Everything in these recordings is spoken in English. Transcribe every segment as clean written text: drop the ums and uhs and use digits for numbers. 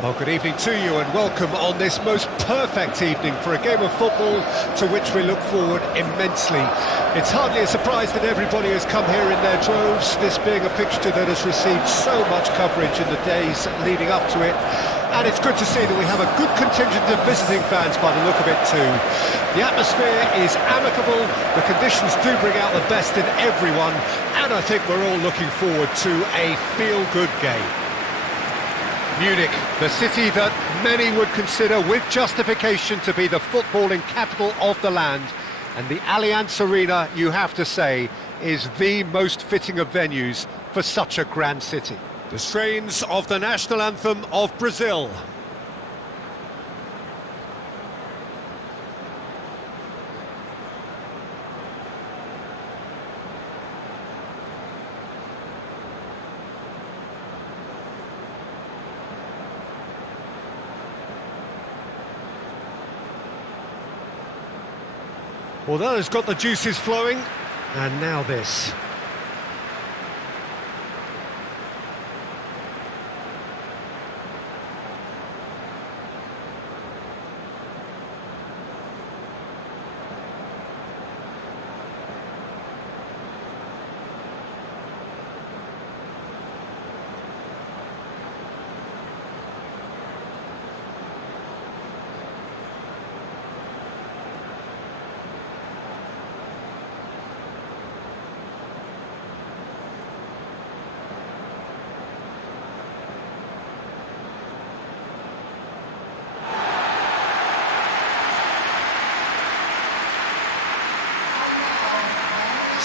Well, good evening to you and welcome on this most perfect evening for a game of football to which we look forward immensely. It's hardly a surprise that everybody has come here in their droves, this being a fixture that has received so much coverage in the days leading up to it. And it's good to see that we have a good contingent of visiting fans by the look of it too. The atmosphere is amicable, the conditions do bring out the best in everyone, and I think we're all looking forward to a feel-good game. Munich, the city that many would consider with justification to be the footballing capital of the land, and the Allianz Arena, you have to say, is the most fitting of venues for such a grand city. The strains of the national anthem of Brazil. Well, that has got the juices flowing, and now this.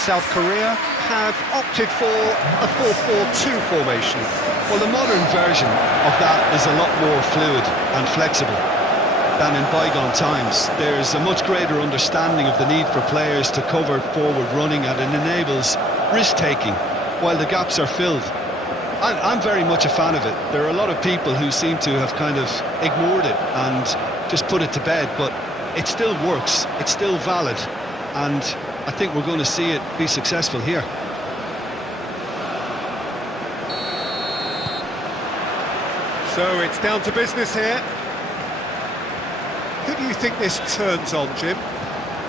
South Korea have opted for a 4-4-2 formation. Well, the modern version of that is a lot more fluid and flexible than in bygone times. There's a much greater understanding of the need for players to cover forward running, and it enables risk-taking while the gaps are filled. I'm very much a fan of it. There are a lot of people who seem to have kind of ignored it and just put it to bed, but it still works, it's still valid, and I think we're going to see it be successful here. So it's down to business here. Who do you think this turns on, Jim?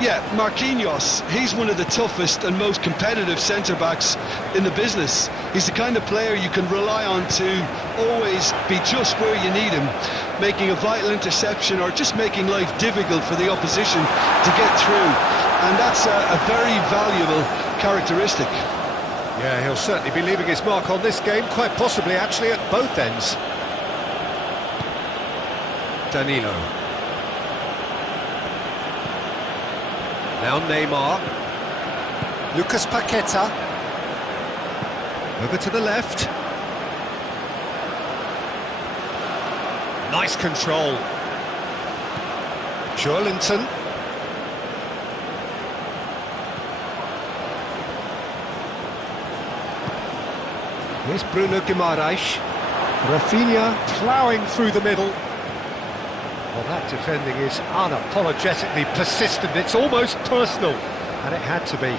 Yeah, Marquinhos. He's one of the toughest and most competitive centre-backs in the business. He's the kind of player you can rely on to always be just where you need him, making a vital interception or just making life difficult for the opposition to get through. And that's a very valuable characteristic. Yeah, he'll certainly be leaving his mark on this game, quite possibly actually at both ends. Danilo. Now Neymar. Lucas Paqueta. Over to the left. Nice control. Joelinton. Here's Bruno Guimaraes. Rafinha ploughing through the middle. Well, that defending is unapologetically persistent. It's almost personal, and it had to be.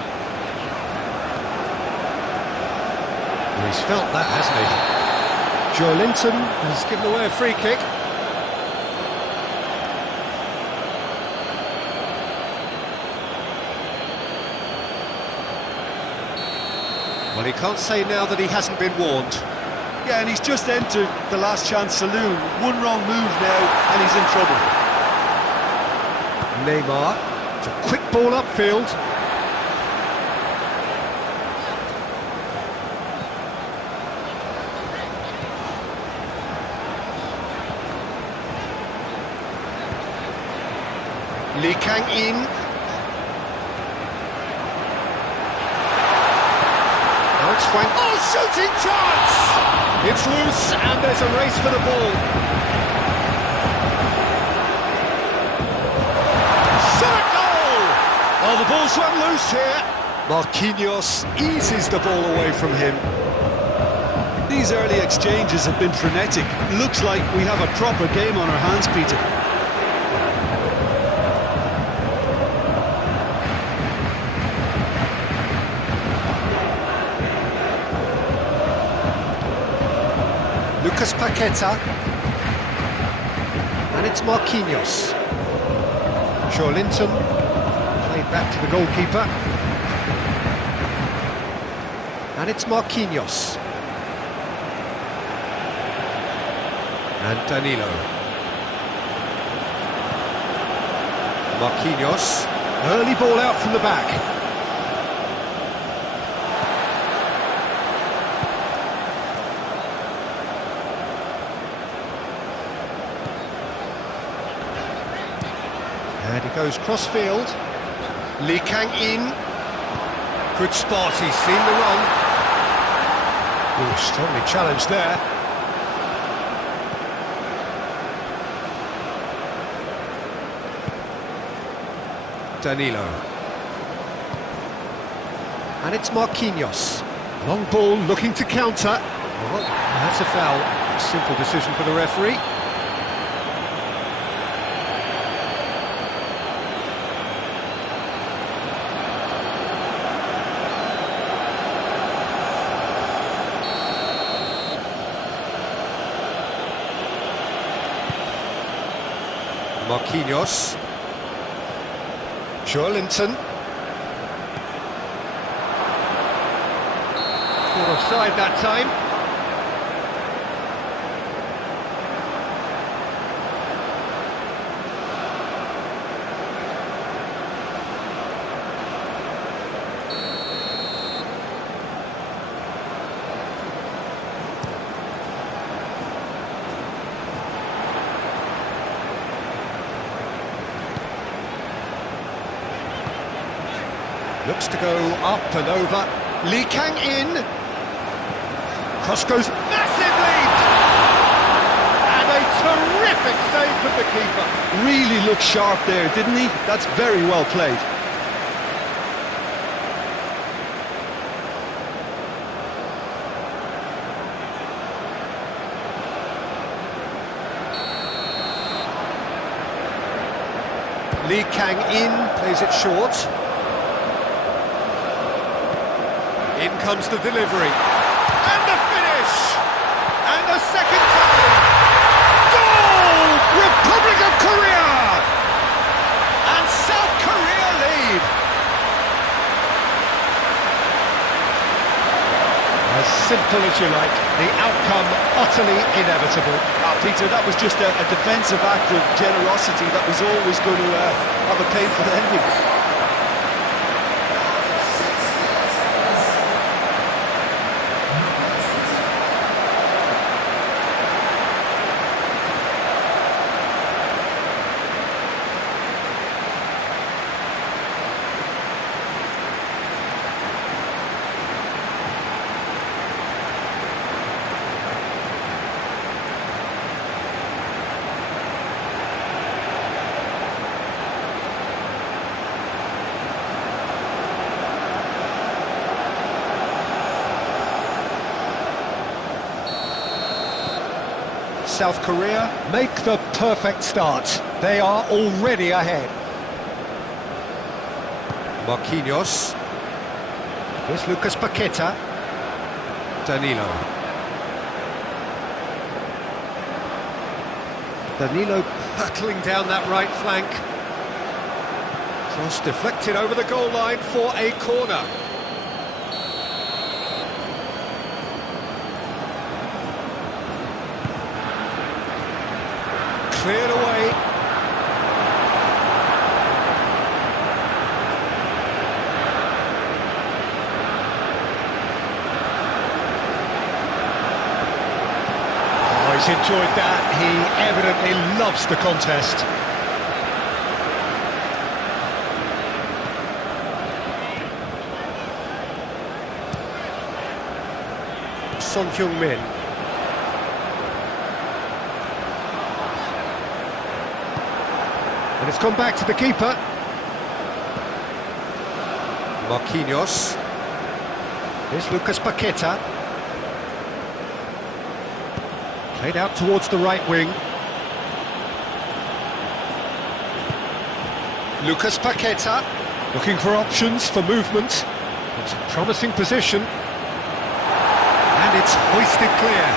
Well, he's felt that, hasn't he? Joelinton has given away a free kick. Well, he can't say now that he hasn't been warned. Yeah, and he's just entered the last chance saloon. One wrong move now, and he's in trouble. Neymar, it's a quick ball upfield. Lee Kang-in. Oh, shooting chance! It's loose and there's a race for the ball. Shot goal! Oh, the ball's run loose here. Marquinhos eases the ball away from him. These early exchanges have been frenetic. Looks like we have a proper game on our hands, Peter. Lucas Paqueta. And it's Marquinhos. Linton played back to the goalkeeper. And it's Marquinhos. And Danilo. Marquinhos. Early ball out from the back. And he goes cross-field. Lee Kang-in. Good spot, he's seen the run. Ooh, strongly challenged there. Danilo. And it's Marquinhos. Long ball looking to counter. Well, that's a foul. A simple decision for the referee. Marquinhos. Linton. Caught offside that time. Looks to go up and over. Lee Kang-in. Cross goes massively! And a terrific save from the keeper. Really looked sharp there, didn't he? That's very well played. Lee Kang-in plays it short. In comes the delivery. And the finish! And the second time! Goal! Republic of Korea! And South Korea lead! As simple as you like, the outcome utterly inevitable. Peter, that was just a defensive act of generosity that was always going to have a painful ending. South Korea make the perfect start. They are already ahead. Marquinhos. Here's Lucas Paqueta. Danilo. Danilo battling down that right flank. Cross deflected over the goal line for a corner. Cleared away. Oh, he's enjoyed that. He evidently loves the contest. Son-Heung-min. And it's come back to the keeper. Marquinhos. Here's Lucas Paqueta. Played out towards the right wing. Lucas Paqueta. Looking for options for movement. It's a promising position. And it's hoisted clear.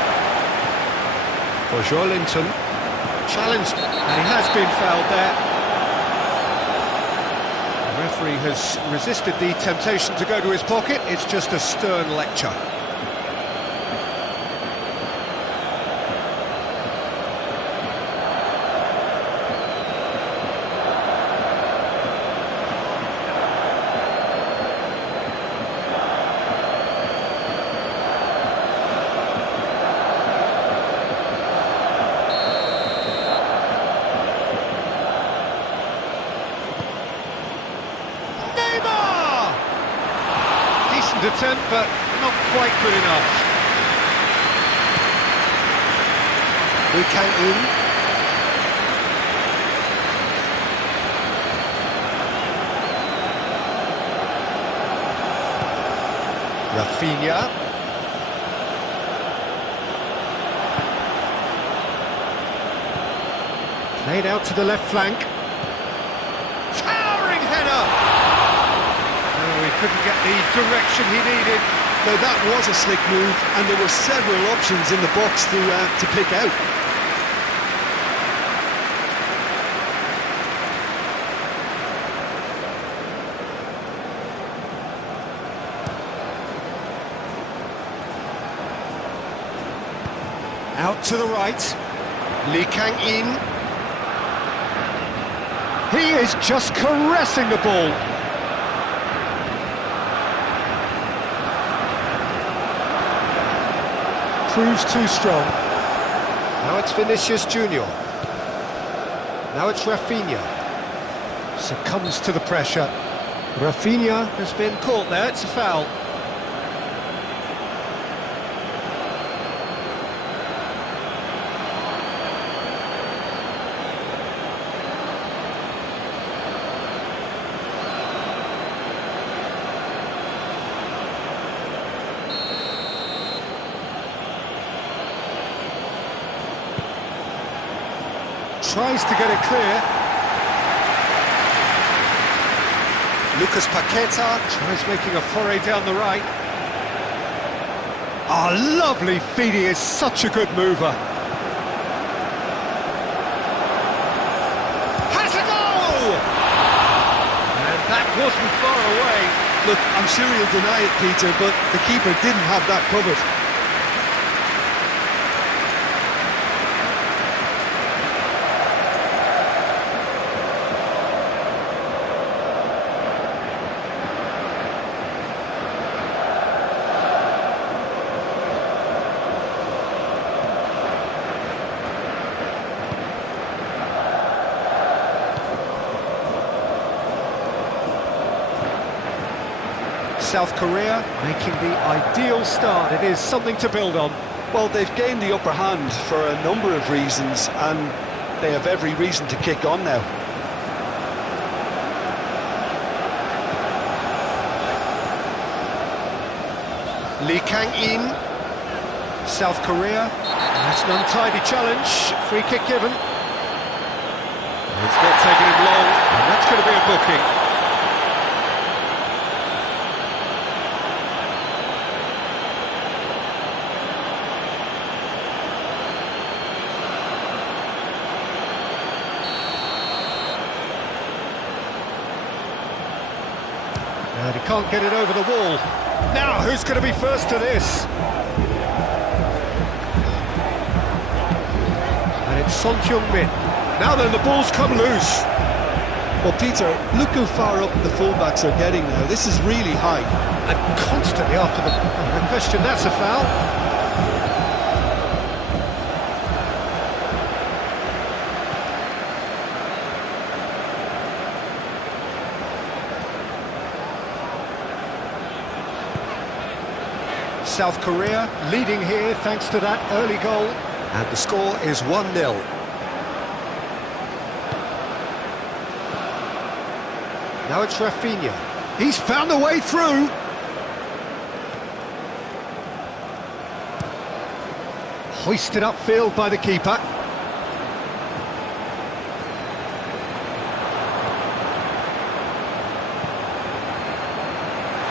For Linton. challenged, and he has been fouled there. The referee has resisted the temptation to go to his pocket. It's just a stern lecture. Attempt, but not quite good enough. We came in. Rafinha. Played out to the left flank. Towering header! He couldn't get the direction he needed. Now that was a slick move, and there were several options in the box to pick out. Out to the right. Lee Kang-in. He is just caressing the ball. Proves too strong. Now it's Vinicius Junior. Now it's Rafinha. Succumbs to the pressure. Rafinha has been caught there, it's a foul. Tries to get it clear. Lucas Paqueta tries making a foray down the right. Ah, lovely feed, he is such a good mover. Has a goal! And that wasn't far away. Look, I'm sure he'll deny it, Peter, but the keeper didn't have that covered. South Korea making the ideal start. It is something to build on. Well, they've gained the upper hand for a number of reasons, and they have every reason to kick on now. Lee Kang-in. South Korea. That's an untidy challenge. Free kick given. It's not taking him long, and that's going to be a booking. And he can't get it over the wall. Now, who's going to be first to this? And it's Son Heung-min. Now then, the ball's come loose. Well, Peter, look how far up the fullbacks are getting now. This is really high. And constantly after the question, that's a foul. South Korea leading here thanks to that early goal. And the score is 1-0. Now it's Rafinha. He's found a way through. Hoisted upfield by the keeper.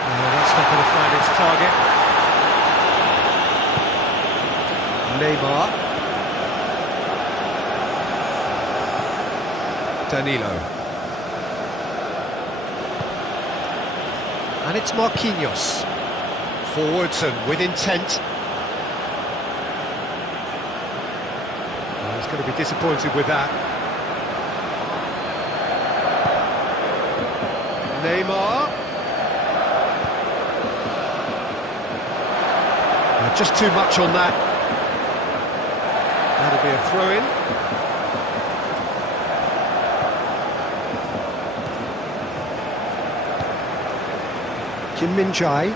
That's not going to find its target. Neymar. Danilo. And it's Marquinhos. Forwards and with intent. Well, he's going to be disappointed with that. Neymar. Just too much on that. That'll be a throw-in. Kim Min-jae.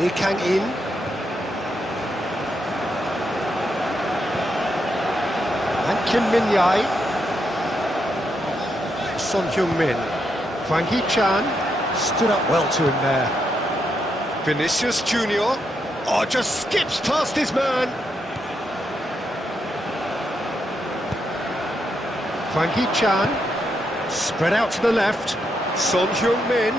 Lee Kang-in. And Kim Min-jae. Son Heung-min. Hwang Hee-chan. Stood up well to him there. Vinicius Junior. Oh, just skips past his man. Hwang Hee-chan. Spread out to the left. Son Heung-min.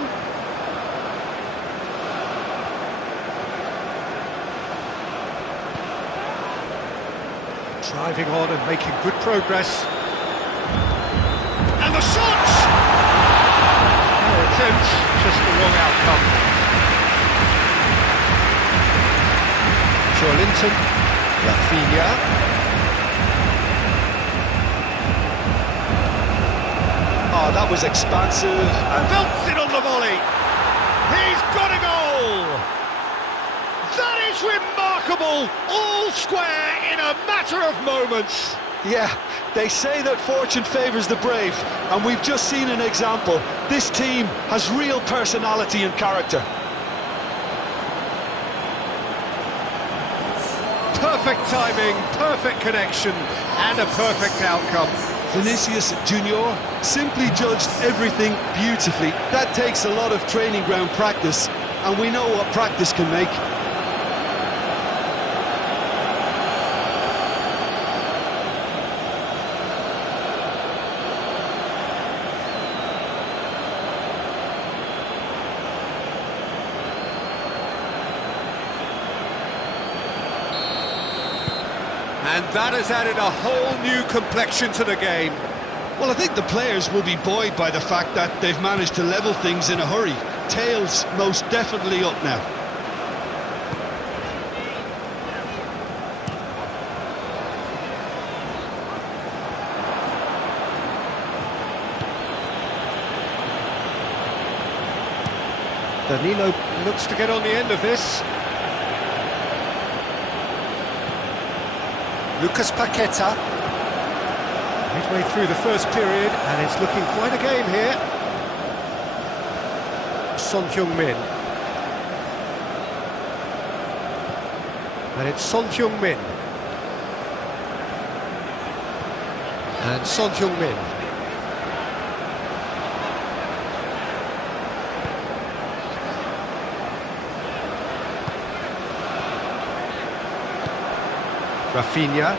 Driving on and making good progress. And the shot! Attempt, just the wrong outcome. Joelinton, Rafinha. Oh, that was expansive and Belts it on the volley. He's got a goal. That is remarkable. All square in a matter of moments. yeah, they say that fortune favours the brave, and we've just seen an example. This team has real personality and character. Perfect timing, perfect connection, and a perfect outcome. Vinicius Junior simply judged everything beautifully. That takes a lot of training ground practice, and we know what practice can make. And that has added a whole new complexion to the game. Well, I think the players will be buoyed by the fact that they've managed to level things in a hurry. Tails most definitely up now. Danilo looks to get on the end of this. Lucas Paqueta. Midway through the first period, and it's looking quite a game here. Son Heung-min. And it's Son Heung-min. And Son Heung-min. Rafinha.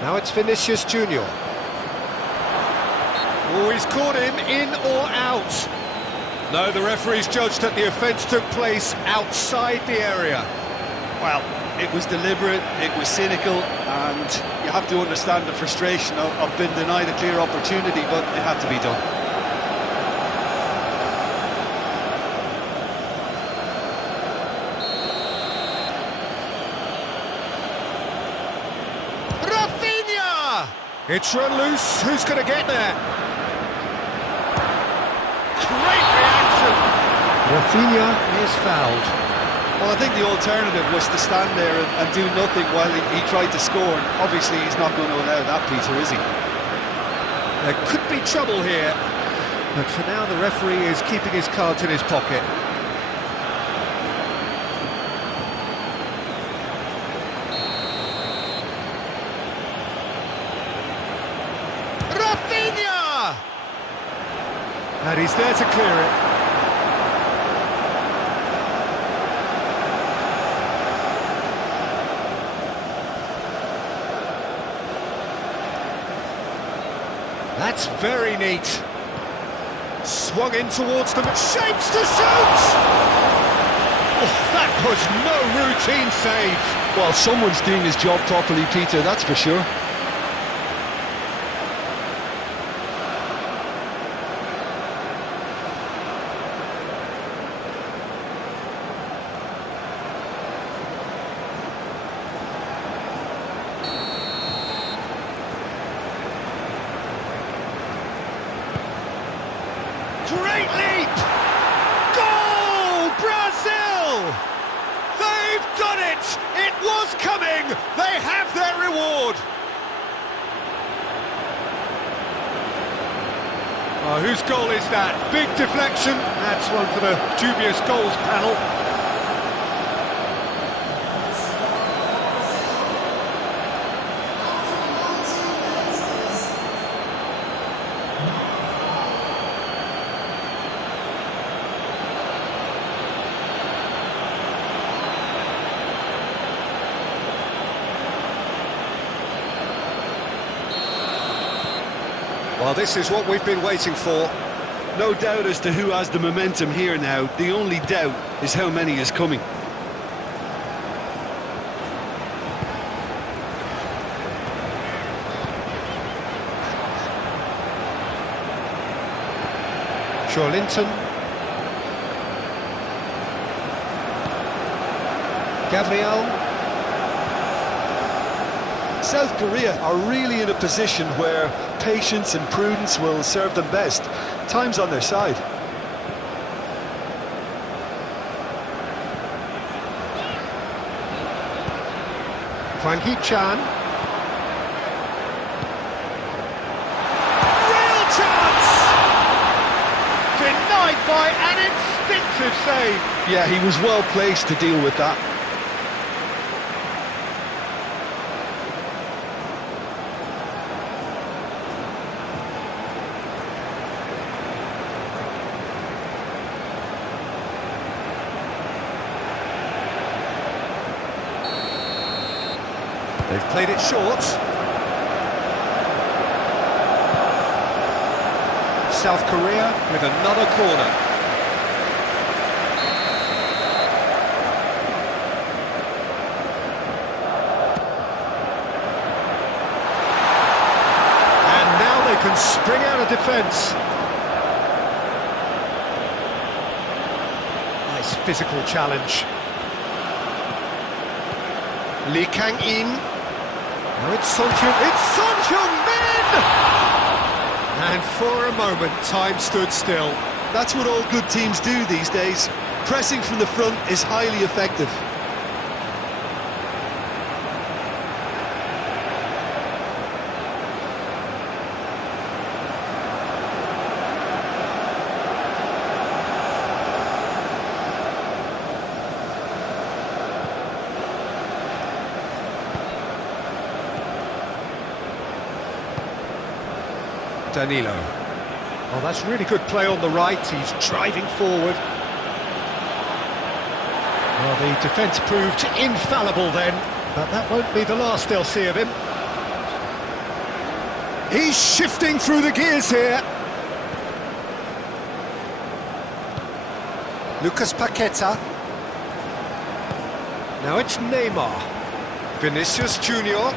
Now it's Vinicius Junior. Oh, he's caught him in or out. No, the referee's judged that the offence took place outside the area. Well, it was deliberate, it was cynical, and you have to understand the frustration of being denied a clear opportunity, but it had to be done. It's run loose, who's going to get there? Great reaction! Rafinha is fouled. Well, I think the alternative was to stand there and do nothing while he tried to score. And obviously, he's not going to allow that, Peter, is he? There could be trouble here, but for now the referee is keeping his cards in his pocket. And he's there to clear it. That's very neat. Swung in towards them, shapes to shoot! Oh, that was no routine save. Well, someone's doing his job properly, Peter, that's for sure. Great leap! Goal! Brazil! They've done it! It was coming! They have their reward! Whose goal is that? Big deflection. That's one for the dubious goals panel. Well, this is what we've been waiting for. No doubt as to who has the momentum here now. The only doubt is how many is coming. Linton. Gabriel. South Korea are really in a position where patience and prudence will serve them best. Time's on their side. Hwang Hee-chan. Real chance! Denied by an instinctive save. Yeah, he was well placed to deal with that. They've played it short. South Korea with another corner. And now they can spring out of defence. Nice physical challenge. Lee Kang-in. Now it's Son Heung-min! And for a moment, time stood still. That's what all good teams do these days. Pressing from the front is highly effective. Danilo. Oh, that's really good play on the right. He's driving forward. Well, the defence proved infallible then, but that won't be the last they'll see of him. He's shifting through the gears here. Lucas Paqueta. Now it's Neymar. Vinicius Junior.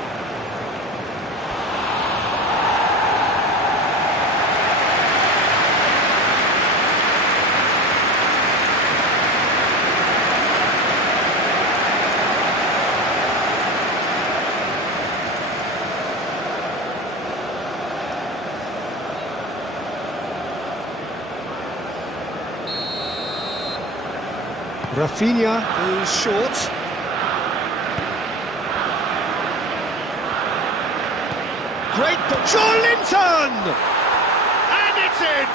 Rafinha goes short. Great ball. Linton! And it's in!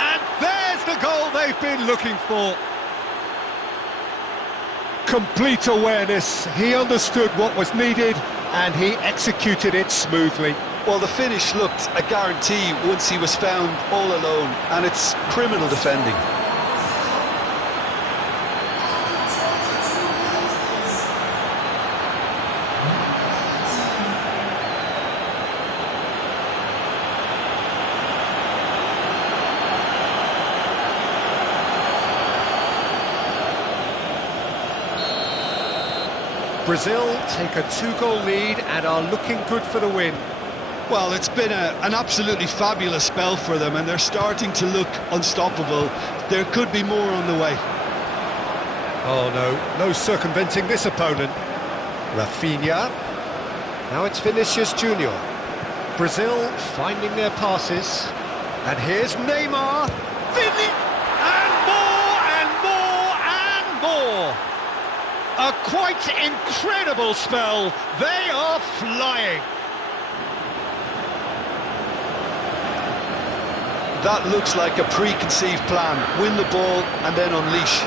And there's the goal they've been looking for. Complete awareness. He understood what was needed and he executed it smoothly. Well, the finish looked a guarantee once he was found all alone, and it's criminal defending. Brazil take a 2-goal lead and are looking good for the win. Well, it's been an absolutely fabulous spell for them, and they're starting to look unstoppable. There could be more on the way. Oh no circumventing this opponent. Rafinha. Now it's Vinicius Junior. Brazil finding their passes. And here's Neymar. And more and more and more. A quite incredible spell. They are flying. That looks like a preconceived plan. Win the ball and then unleash.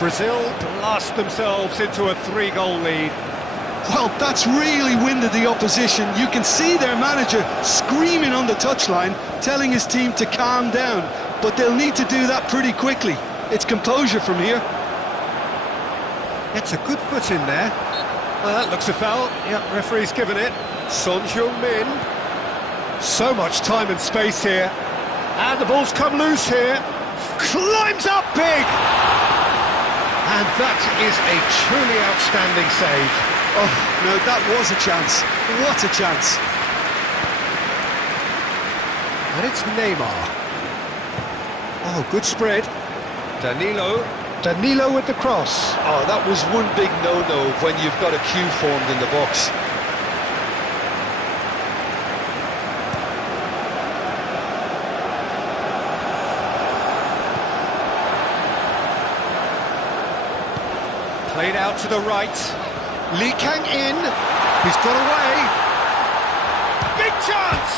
Brazil blast themselves into a 3-goal lead. Well, that's really winded the opposition. You can see their manager screaming on the touchline, telling his team to calm down. But they'll need to do that pretty quickly. It's composure from here. It's a good foot in there. Well, that looks a foul. Yep, referee's given it. Son Heung-min. So much time and space here. And the ball's come loose here. Climbs up big! And that is a truly outstanding save. Oh, no, that was a chance. What a chance. And it's Neymar. Oh, good spread. Danilo with the cross. Oh, that was one big no-no when you've got a queue formed in the box. Played out to the right. Lee Kang-in. He's got away. Big chance!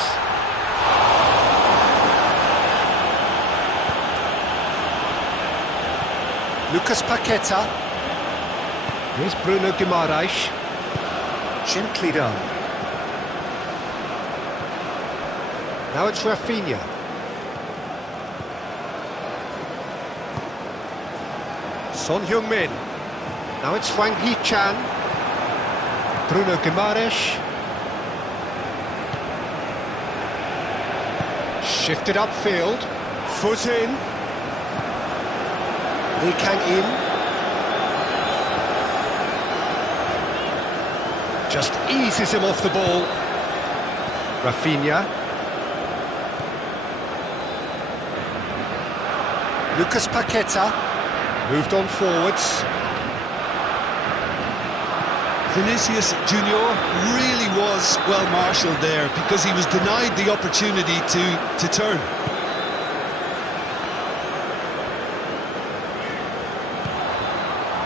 Lucas Paqueta. Here's Bruno Guimaraes. Gently done. Now it's Rafinha. Son Heung-min. Now it's Hwang Hee-chan. Bruno Guimaraes. Shifted upfield. Foot in. Lee Kang-in. Just eases him off the ball. Rafinha. Lucas Paqueta. Moved on forwards. Vinicius Junior really was well marshalled there because he was denied the opportunity to turn.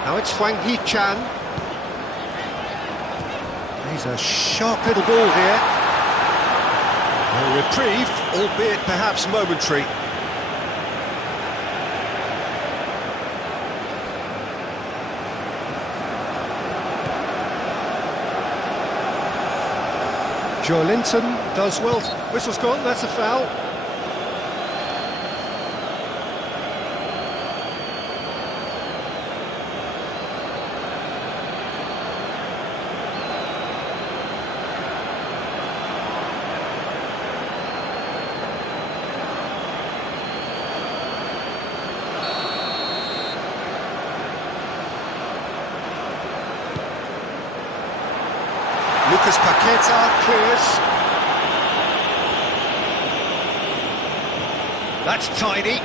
Now it's Hwang Hee-chan. He's a sharp little ball here. A reprieve, albeit perhaps momentary. Joe Linton does well. Whistle's gone, that's a foul. Lucas Paqueta clears. That's tidy.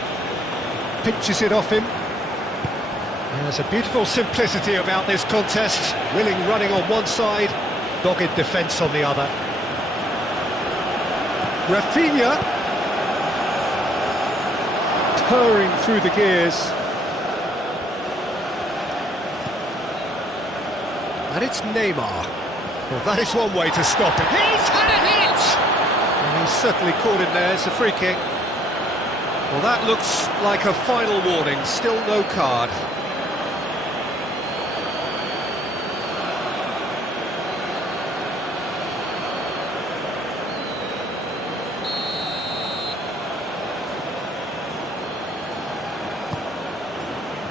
Pinches it off him. There's a beautiful simplicity about this contest. Willing running on one side, dogged defence on the other. Rafinha. Purring through the gears. And it's Neymar. Well, that is one way to stop it. He's had a hit! And he's certainly caught him there. It's a free kick. Well, that looks like a final warning. Still no card.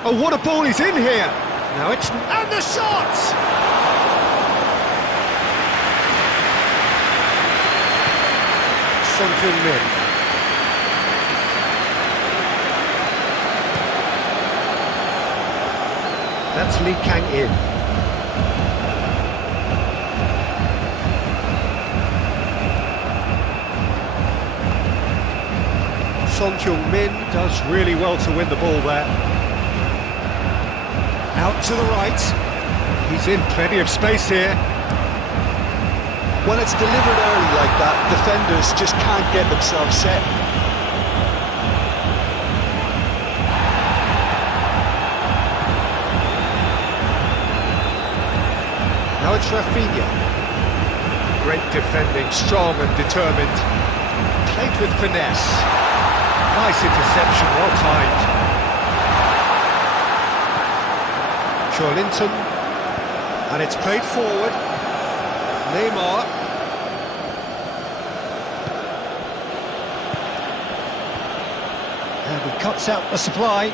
Oh, what a ball is in here! Now it's... And the shot! Min. That's Lee Kang-in. Min does really well to win the ball there. Out to the right. He's in plenty of space here. When it's delivered early like that, defenders just can't get themselves set. Now it's Rafinha. Great defending, strong and determined. Played with finesse. Nice interception, well timed. Linton, and it's played forward. Neymar. And he cuts out the supply.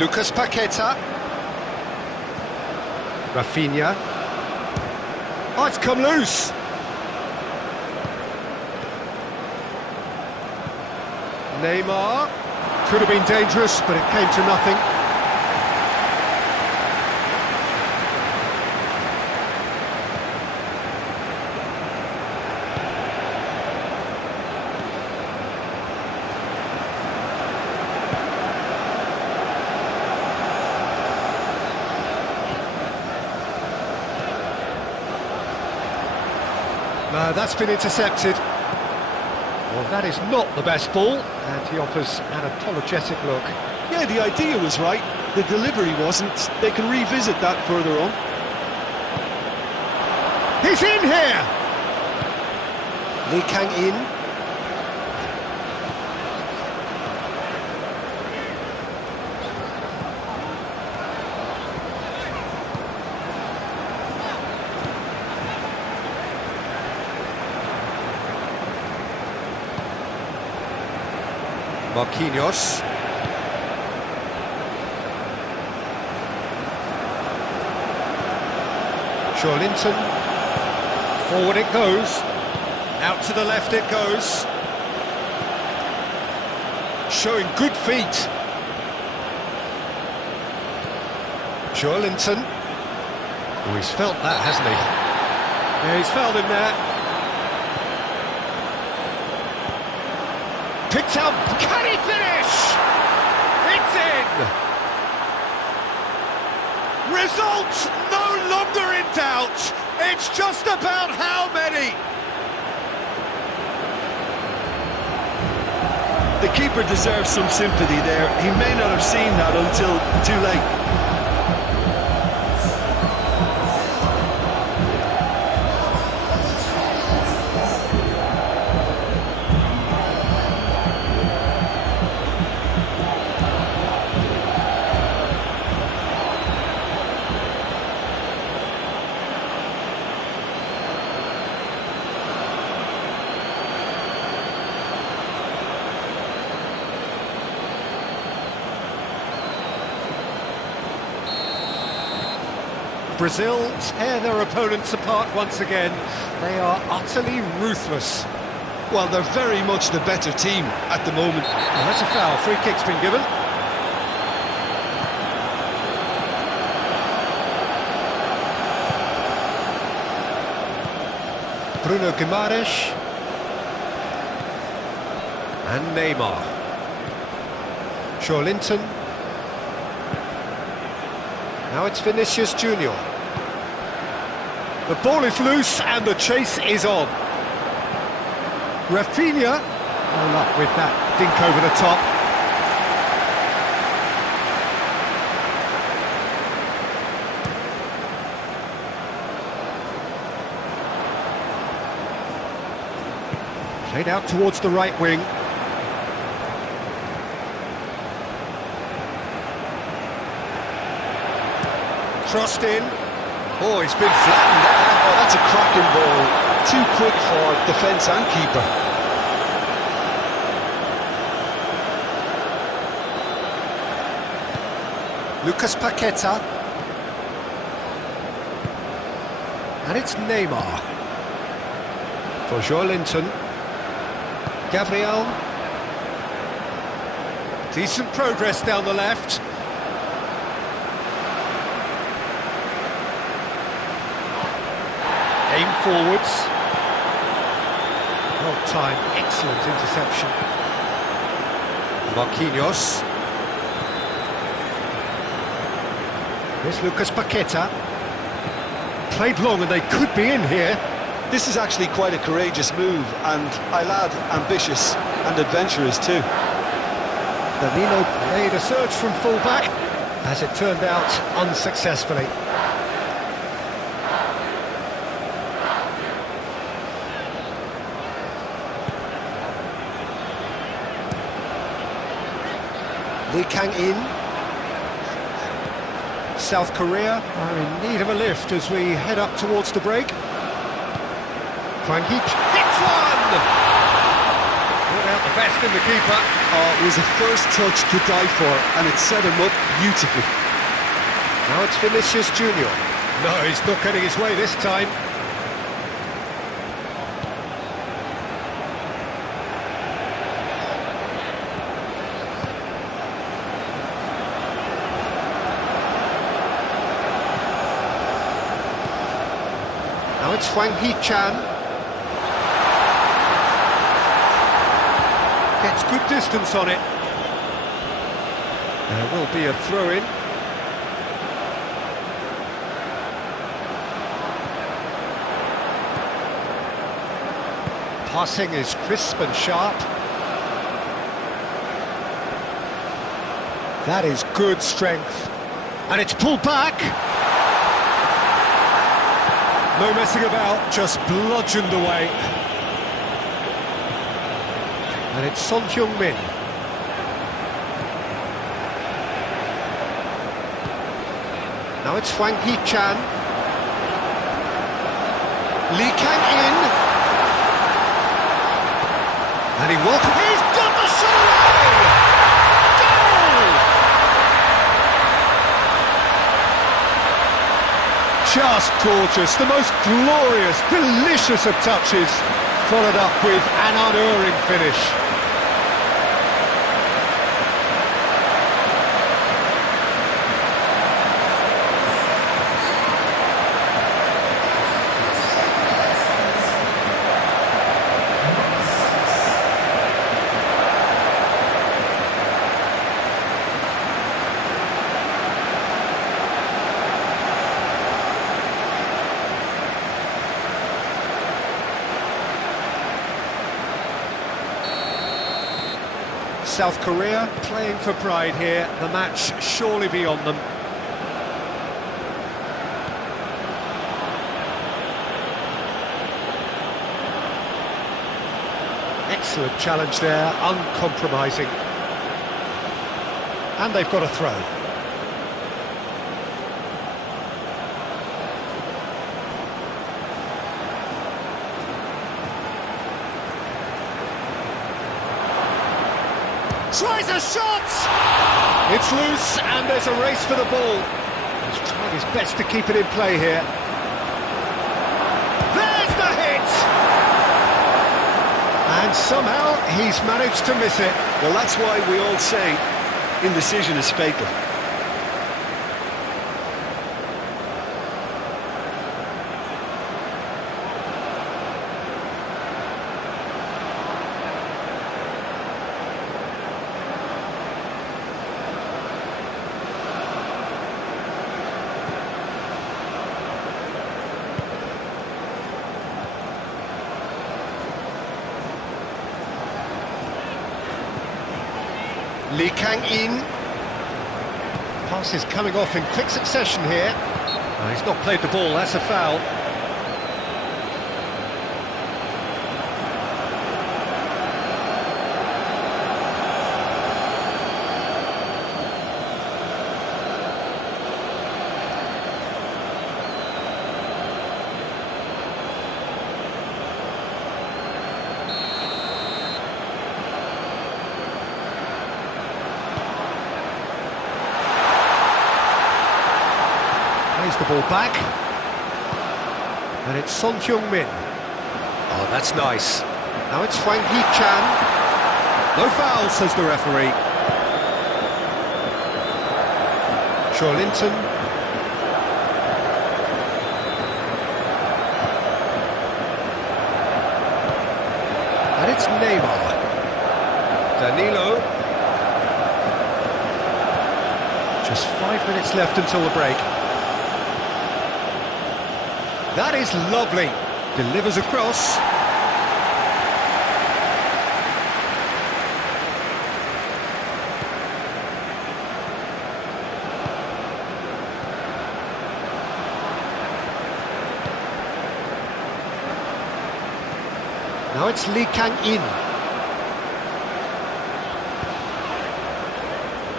Lucas Paqueta. Rafinha. Oh, it's come loose. Neymar. Could have been dangerous, but it came to nothing. That's been intercepted. Well, that is not the best ball, and he offers an apologetic look. Yeah, the idea was right, the delivery wasn't. They can revisit that further on. He's in here! Lee Kang-in. Marquinhos. Linton. Forward it goes. Out to the left it goes. Showing good feet. Linton. Oh, he's felt that, hasn't he? Yeah, he's felt him there. Picked up, can he finish? It's in! Result no longer in doubt. It's just about how many. The keeper deserves some sympathy there. He may not have seen that until too late. Brazil tear their opponents apart once again. They are utterly ruthless. Well, they're very much the better team at the moment. And that's a foul. Free kick's been given. Bruno Guimaraes. And Neymar. Linton. Now it's Vinicius Junior. The ball is loose and the chase is on. Rafinha, all up with that dink over the top. Played out towards the right wing. Crossed in. Oh, he's been flattened there. Oh, that's a cracking ball. too quick for defence and keeper. Lucas Paqueta. And it's Neymar. For Joelinton. Gabriel. Decent progress down the left. Aim forwards. Well timed, excellent interception. Marquinhos. Here's Lucas Paqueta. Played long and they could be in here. This is actually quite a courageous move, and I'll add ambitious and adventurous too. Danilo made a surge from full-back, as it turned out unsuccessfully. Lee Kang-in. South Korea are in need of a lift as we head up towards the break. Hwang Hee hits one! Brought out the best in the keeper. It was a first touch to die for, and it set him up beautifully. Now it's Vinicius Junior. No, he's not getting his way this time. Now it's Hwang Hee-chan. Gets good distance on it. There will be a throw-in. Passing is crisp and sharp. That is good strength. And it's pulled back. No messing about, just bludgeoned away. And it's Son Heung-min. Now it's Hwang Hee-chan. Lee Kang-in. And he walks. He's done the shot away! Goal! Just gorgeous. The most glorious, delicious of touches. Followed up with an unerring finish. South Korea playing for pride here. The match surely beyond them. Excellent challenge there, uncompromising. And they've got a throw. Tries a shot! It's loose and there's a race for the ball. He's trying his best to keep it in play here. There's the hit! And somehow he's managed to miss it. Well, that's why we all say indecision is fatal. Lee Kang-in. Pass is coming off in quick succession here. Oh, he's not played the ball, that's a foul. ball back. And it's Son Heung-min. Oh, that's nice. Now it's Hwang Hee-chan. No foul, says the referee. Shaw Linton. And it's Neymar. Danilo. Just 5 minutes left until the break. That is lovely. Delivers across. Now it's Lee Kang-in.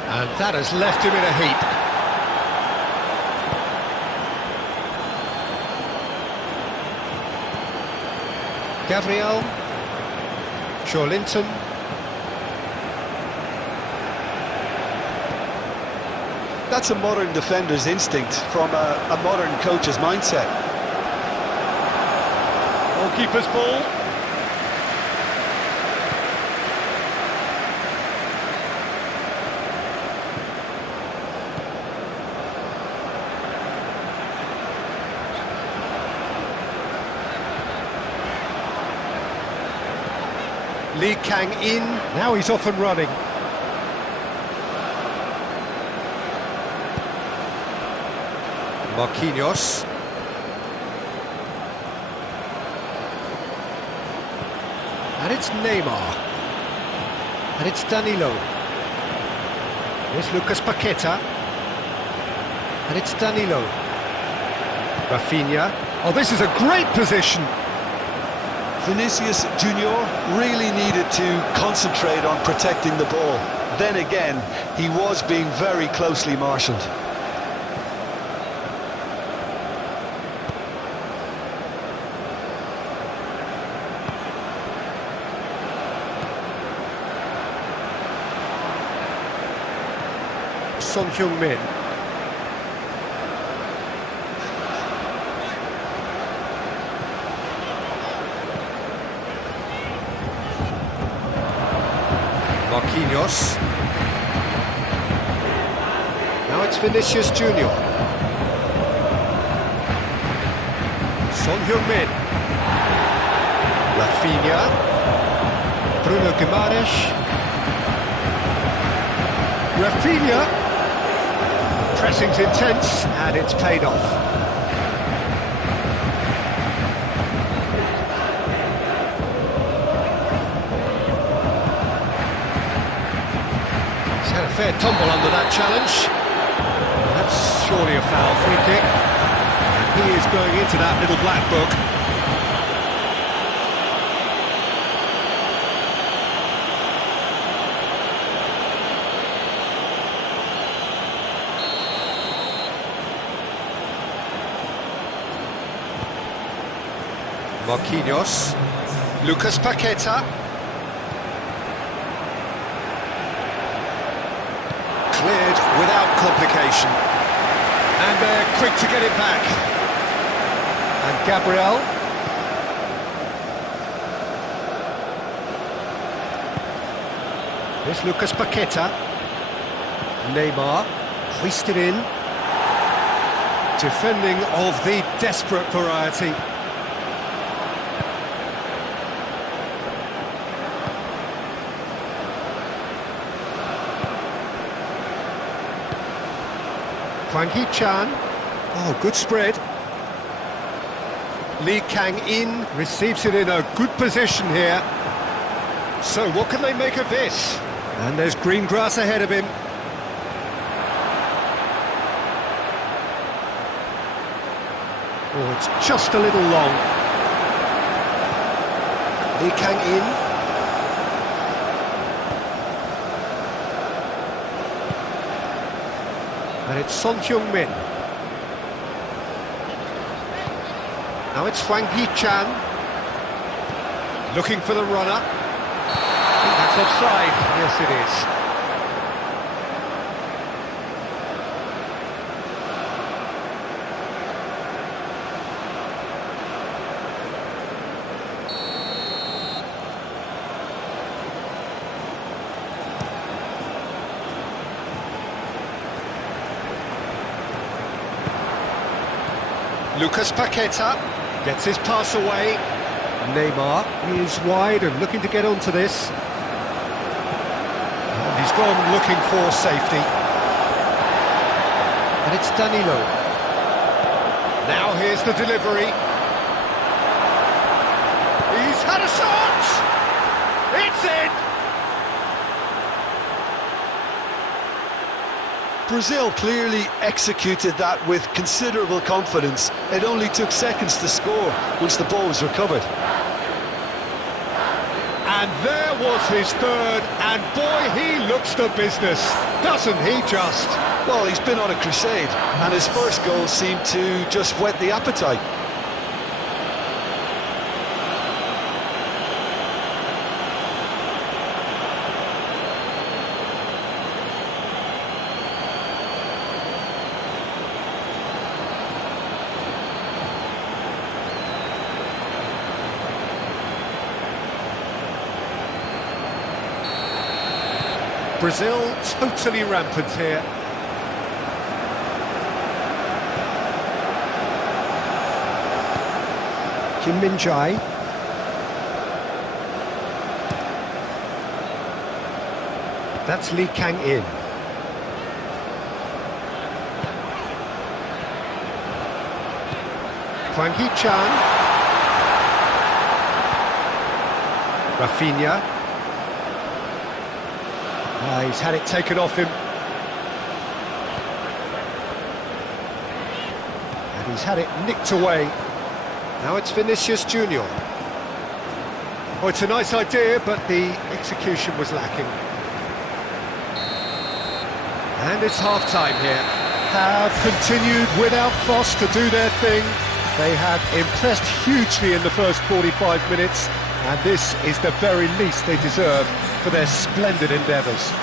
And that has left him in a heap. Gabriel. Shaw Linton. That's a modern defender's instinct from a modern coach's mindset. Goalkeeper's ball. Lee Kang-in, now he's off and running. Marquinhos. And it's Neymar. And it's Danilo. Here's Lucas Paqueta. And it's Danilo. Rafinha. Oh, this is a great position. Vinicius Junior really needed to concentrate on protecting the ball. Then again, he was being very closely marshalled. Son Heung-min. Marquinhos. Now it's Vinicius Junior. Son Heung-min. Rafinha. Bruno Guimaraes. Rafinha. Pressing's intense and it's paid off. He's had a fair tumble under that challenge. That's surely a foul free kick. And he is going into that little black book. Marquinhos, Lucas Paqueta. Cleared without complication. And they're quick to get it back. And Gabriel. Here's Lucas Paqueta. Neymar, hoisted in. Defending of the desperate variety. Hwang Hee-chan. Oh, good spread. Lee Kang-in receives it in a good position here. So what can they make of this? And there's green grass ahead of him. Oh, it's just a little long. Lee Kang-in. And it's Son Heung-min. Now it's Hwang Hee-chan. Looking for the runner. I think that's offside. Yes, it is. Lucas Paqueta gets his pass away. Neymar is wide and looking to get onto this. And he's gone looking for safety. And it's Danilo. Now here's the delivery. He's had a shot! It's in! Brazil clearly executed that with considerable confidence. It only took seconds to score once the ball was recovered. And there was his third, and boy, he looks the business, doesn't he just? Well, he's been on a crusade, and his first goal seemed to just whet the appetite. Brazil totally rampant here. Kim Min-jae. That's Lee Kang-in. Hwang Hee-chan. Rafinha. He's had it taken off him. And he's had it nicked away. Now it's Vinicius Junior. Oh, it's a nice idea, but the execution was lacking. And it's half-time here. Have continued without fuss to do their thing. They have impressed hugely in the first 45 minutes, and this is the very least they deserve for their splendid endeavours.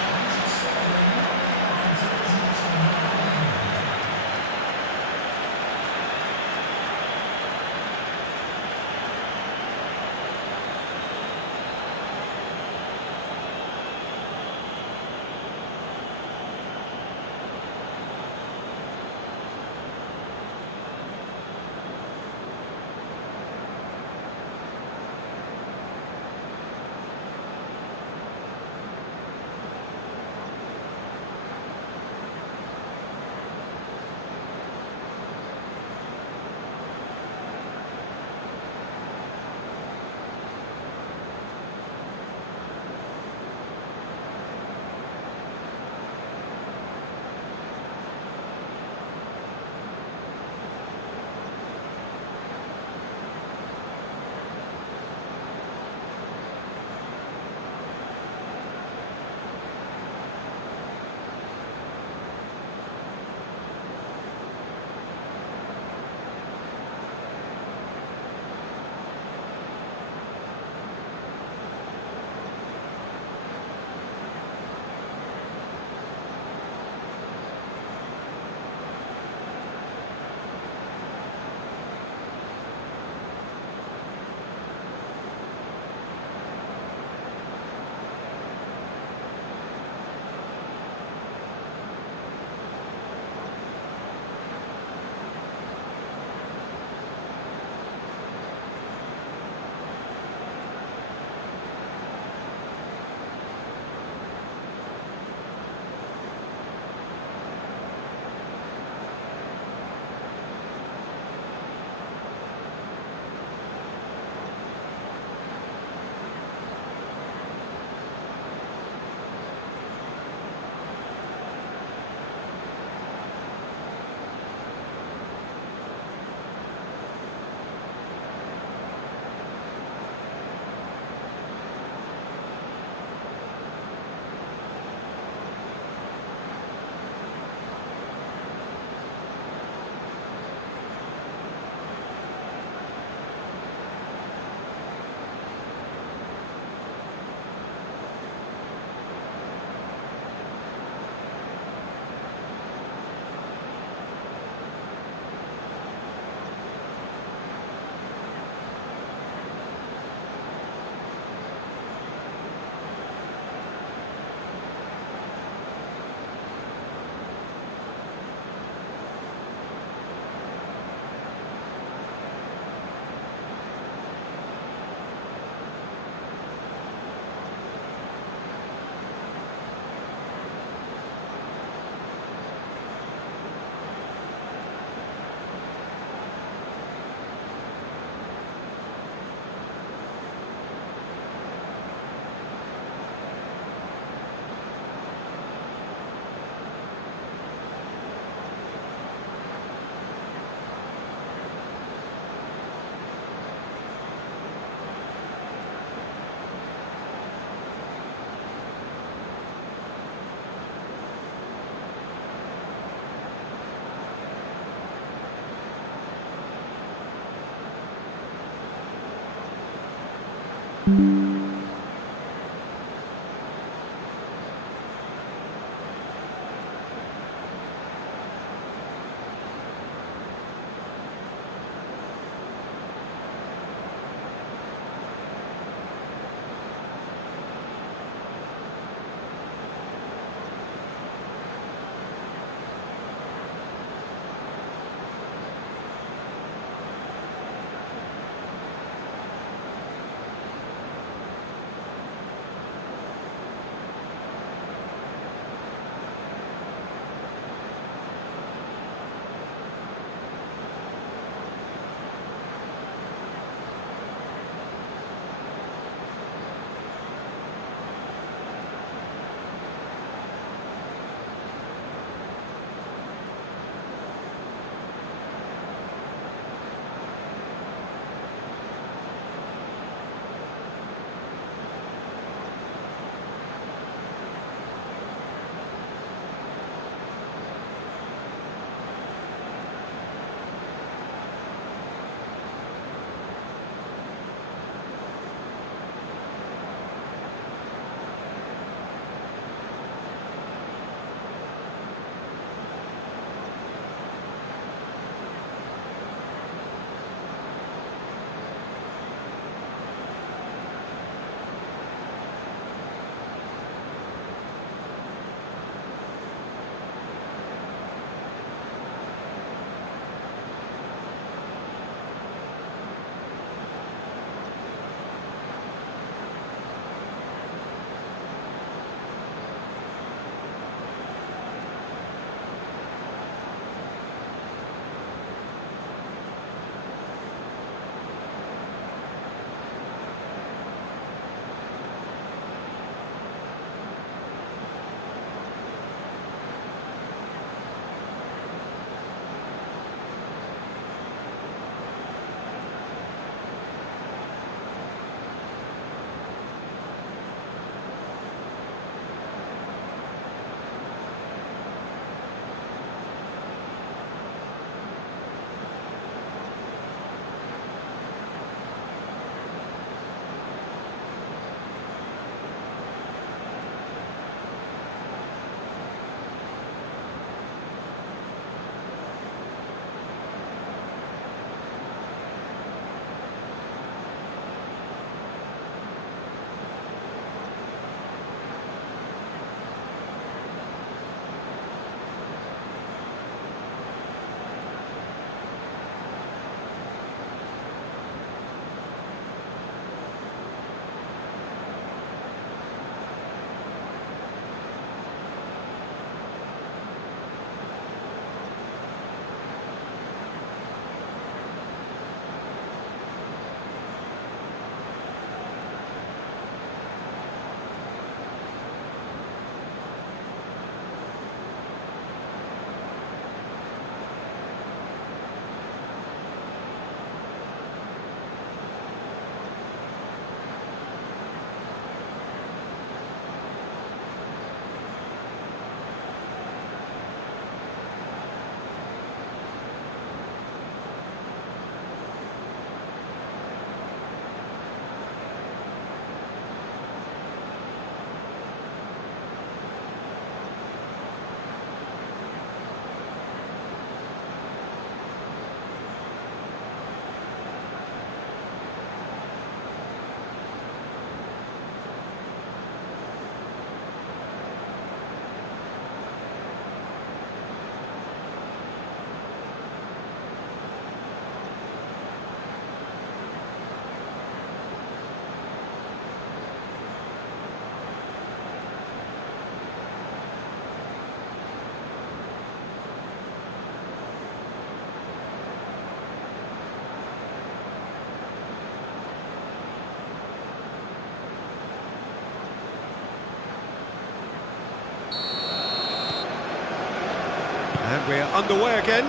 And we're underway again.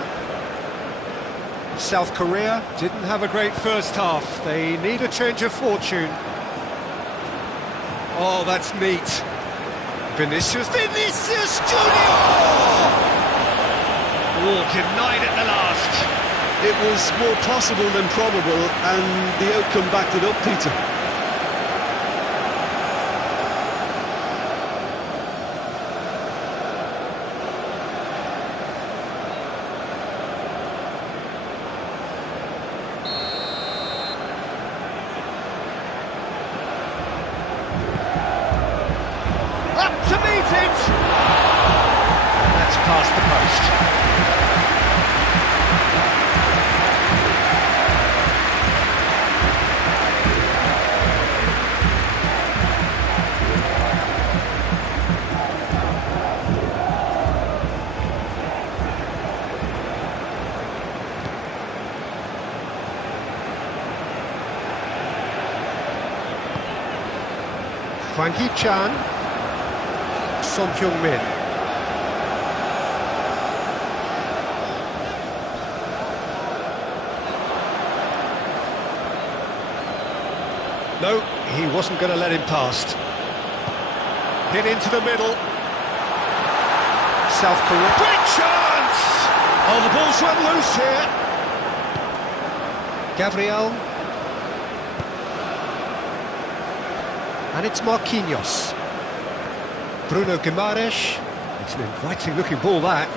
South Korea didn't have a great first half. They need a change of fortune. Oh, that's neat. Vinicius Junior! Oh, denied at the last. It was more possible than probable, and the outcome backed it up, Peter. Up to meet it! And that's past the post. Hwang Hee-chan, Son Heung-min. No, he wasn't going to let him past. Hit into the middle. South Korea. Great chance! Oh, the ball's run loose here. Gabriel. And it's Marquinhos. Bruno Guimaraes. It's an inviting-looking ball, that.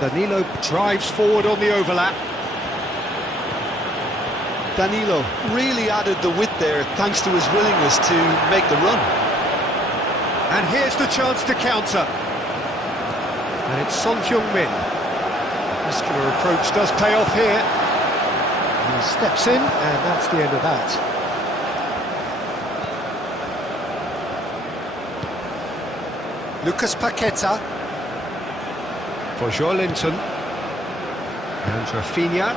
Danilo drives forward on the overlap. Danilo really added the width there thanks to his willingness to make the run. And here's the chance to counter. And it's Son Heung-min. Muscular approach does pay off here. He steps in, and that's the end of that. Lucas Paqueta for Joelinton and Rafinha.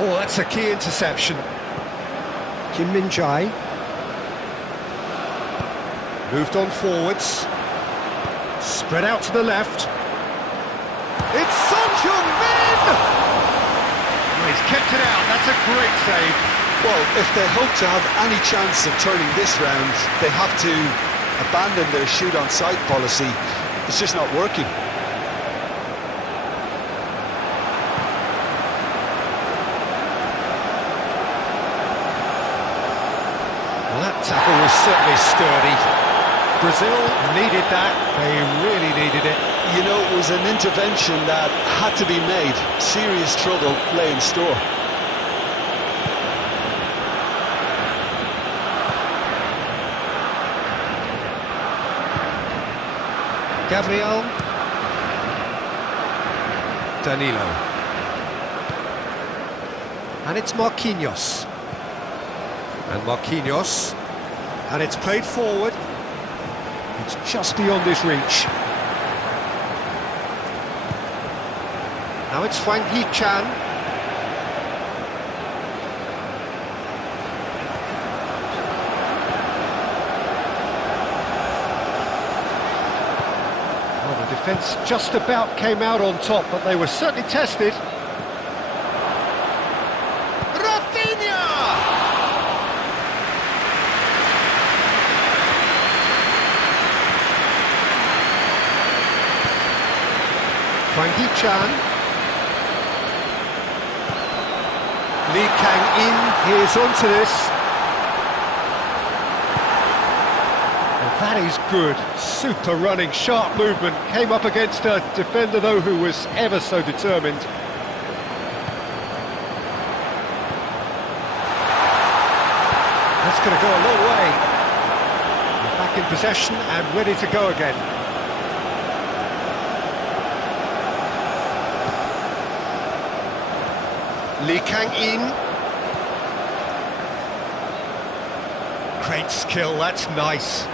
Oh, that's a key interception. Kim Min-jae moved on forwards, spread out to the left. It's Son Heung-min! Oh, he's kept it out. That's a great save. Well, if they hope to have any chance of turning this round, they have to abandon their shoot-on-sight policy. It's just not working. Well, that tackle was certainly sturdy. Brazil needed that. They really needed it. You know, it was an intervention that had to be made. Serious trouble lay in store. Gabriel. Danilo. And it's Marquinhos. And Marquinhos. And it's played forward. It's just beyond his reach. Now it's Hwang Hee-chan. Defence just about came out on top, but they were certainly tested. Rafinha! Hwang Hee-chan. Lee Kang-in, here's onto this. That is good. Super running, sharp movement. Came up against a defender, though, who was ever so determined. That's going to go a long way. We're back in possession and ready to go again. Lee Kang-in. Great skill, that's nice.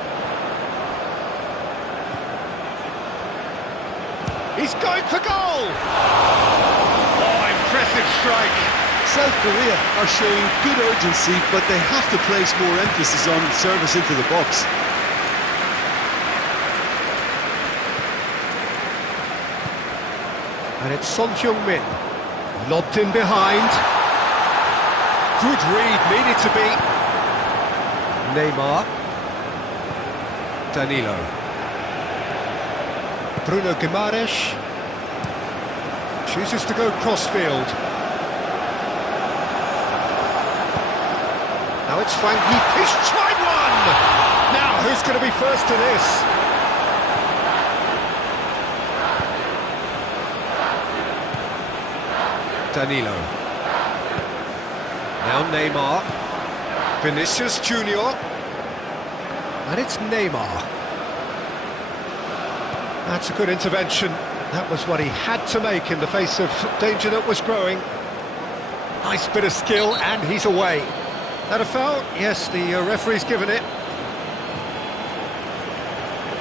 He's going for goal! Oh, impressive strike. South Korea are showing good urgency, but they have to place more emphasis on service into the box. And it's Son Heung-min. Lobbed in behind. Good read, needed to be. Neymar. Danilo. Bruno Guimaraes. Chooses to go crossfield. Now it's Wang Yi. He's tried one! Now, who's going to be first to this? Danilo. Now Neymar. Vinicius Junior. And it's Neymar. That's a good intervention. That was what he had to make in the face of danger that was growing. Nice bit of skill, and he's away. That a foul? Yes, the referee's given it.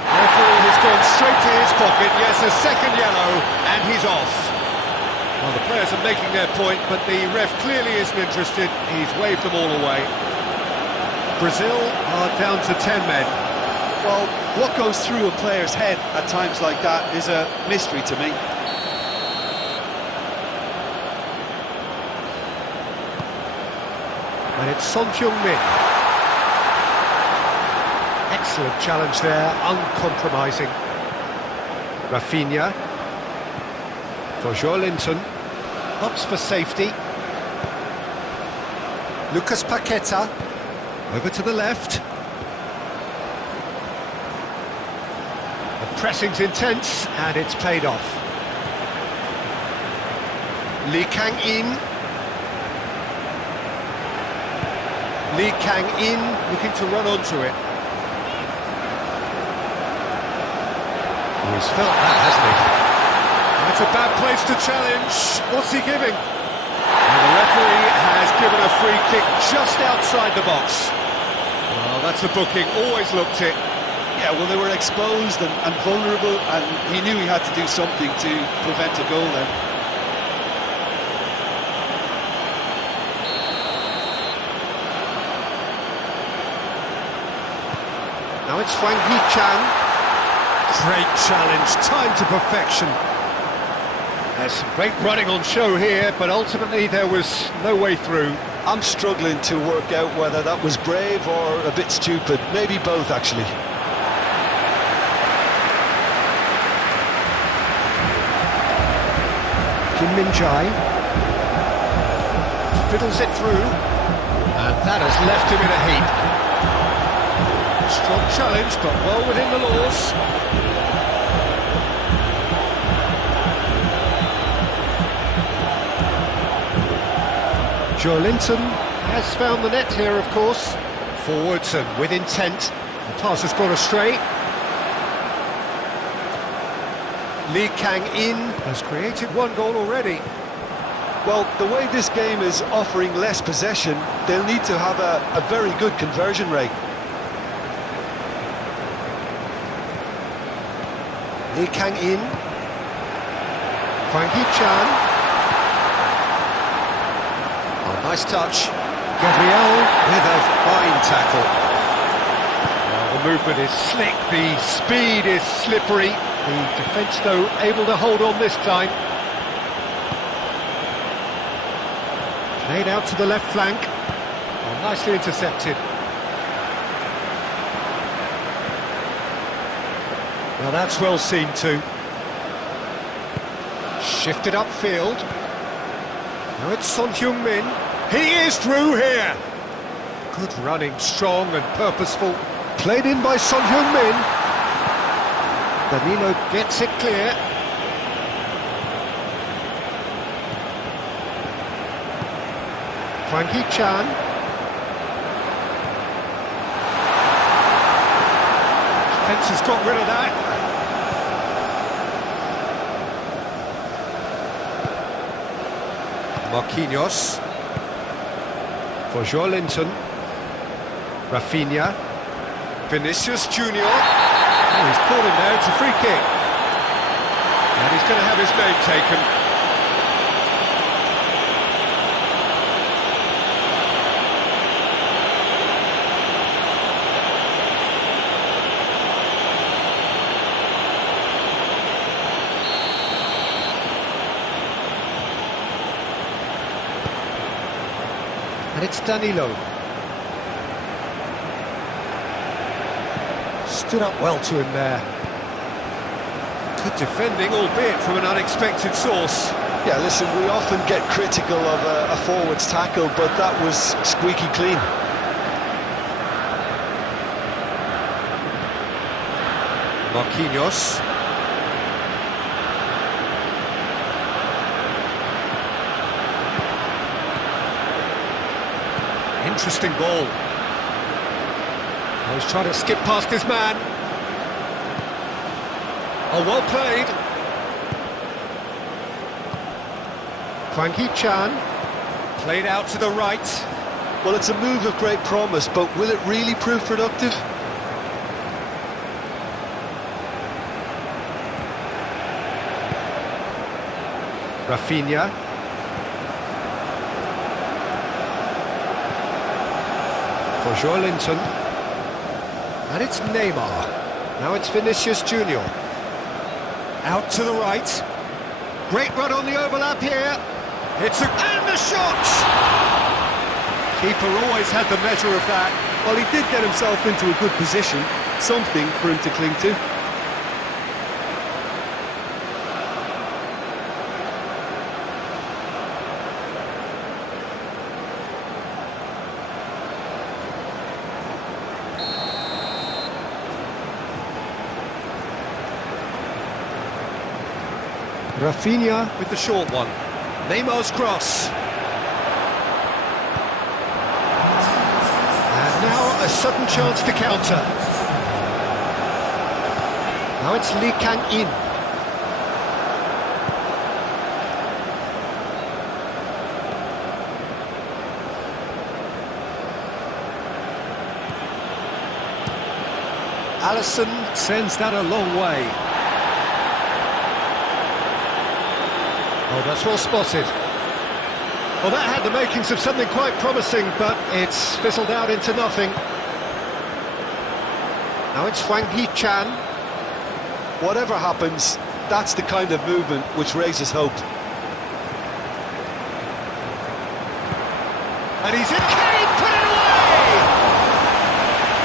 Referee has gone straight to his pocket. Yes, a second yellow, and he's off. Well, the players are making their point, but the ref clearly isn't interested. He's waved them all away. Brazil are down to 10 men. Well, what goes through a player's head at times like that is a mystery to me. And it's Son Heung-min. Excellent challenge there, uncompromising. Rafinha. For Joelinton. Opts for safety. Lucas Paqueta. Over to the left. The pressing's intense, and it's paid off. Lee Kang-in. Lee Kang-in looking to run onto it. Oh, he's felt that, hasn't he? That's a bad place to challenge. What's he giving? And the referee has given a free kick just outside the box. Well, that's a booking, always looked it. Yeah, well, they were exposed and vulnerable, and he knew he had to do something to prevent a goal then. Now it's Wang Hee-chan. Great challenge, timed to perfection. There's some great running on show here, but ultimately there was no way through. I'm struggling to work out whether that was brave or a bit stupid. Maybe both, actually. Kim Min-jae fiddles it through, and that has left him in a heap. Strong challenge, but well within the laws. Joelinton has found the net here, of course. Forwards and with intent. The pass has gone astray. Lee Kang-in has created one goal already. Well, the way this game is offering less possession, they'll need to have a very good conversion rate. Lee Kang-in. Hwang Hee-chan. Oh, nice touch. Gabriel with a fine tackle. Well, the movement is slick, the speed is slippery. The defence, though, able to hold on this time. Played out to the left flank. Oh, nicely intercepted. Well, that's well seen too. Shifted upfield. Now it's Son Heung-min. He is through here. Good running, strong and purposeful. Played in by Son Heung-min. Danilo gets it clear. Hwang Hee-chan. Defence has got rid of that. Marquinhos. For Joelinton. Rafinha. Vinicius Junior. Oh, he's caught him there, it's a free kick. And he's going to have his name taken. And it's Danilo. Stood up well to him there. Good defending, albeit from an unexpected source. Yeah, listen, we often get critical of a forward's tackle, but that was squeaky clean. Marquinhos. Interesting ball. Oh, he's trying to skip past his man. Oh, well played. Hwang Hee-chan. Played out to the right. Well, it's a move of great promise, but will it really prove productive? Rafinha. For Joelinton. And it's Neymar. Now it's Vinicius Junior. Out to the right. Great run on the overlap here. And the shot! Keeper always had the measure of that. Well, he did get himself into a good position. Something for him to cling to. Rafinha with the short one. Neymar's cross. And now a sudden chance to counter. Now it's Lee Kang-in. Alisson sends that a long way. Oh, that's well spotted. Well, that had the makings of something quite promising, but it's fizzled out into nothing. Now it's Hwang Hee-chan. Whatever happens, that's the kind of movement which raises hope. And he's in. Kane, put it away!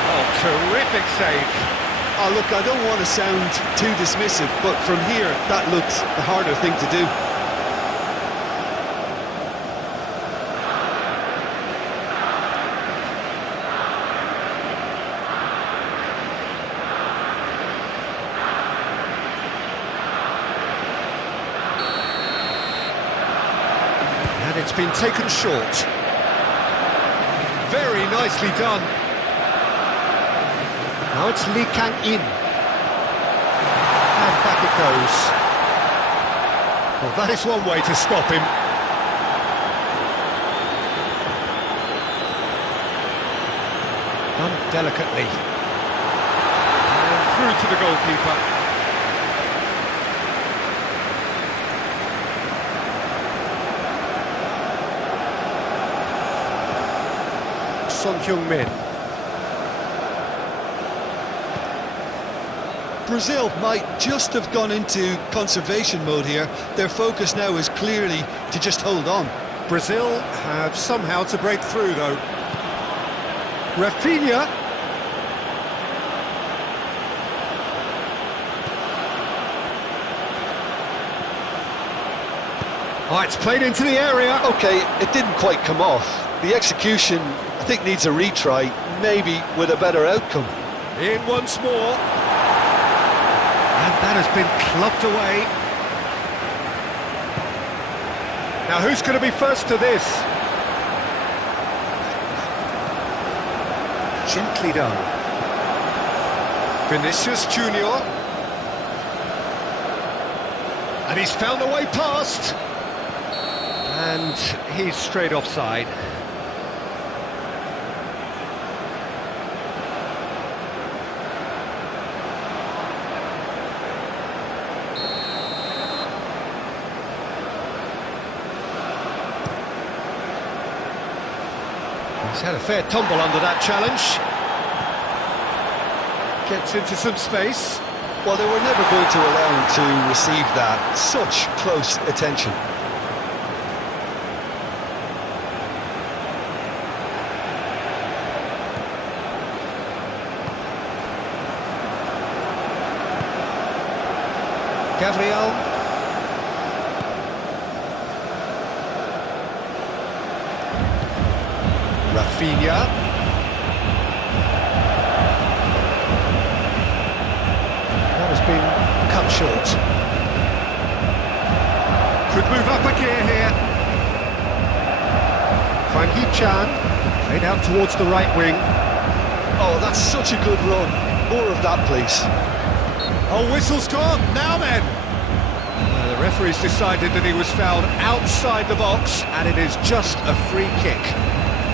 Oh, terrific save. Oh, look, I don't want to sound too dismissive, but from here, that looks the harder thing to do. It's been taken short. Very nicely done. Now it's Lee Kang-in. And back it goes. Well, that is one way to stop him. Done delicately. And through to the goalkeeper. Son Heung-min. Brazil might just have gone into conservation mode here. Their focus now is clearly to just hold on. Brazil have somehow to break through, though. Rafinha. Oh, it's played into the area. Okay, it didn't quite come off. The execution, I think, needs a retry, maybe with a better outcome. In once more. And that has been clubbed away. Now who's going to be first to this? Gently done. Vinicius Junior. And he's found a way past. And he's straight offside. He's had a fair tumble under that challenge. Gets into some space. Well, they were never going to allow him to receive that. Such close attention. Gabriel. Rafinha. That has been cut short. Could move up a gear here. Hwang Hee-chan, played out towards the right wing. Oh, that's such a good run. More of that, please. Oh, whistle's gone. Now then. The referee's decided that he was fouled outside the box, and it is just a free kick.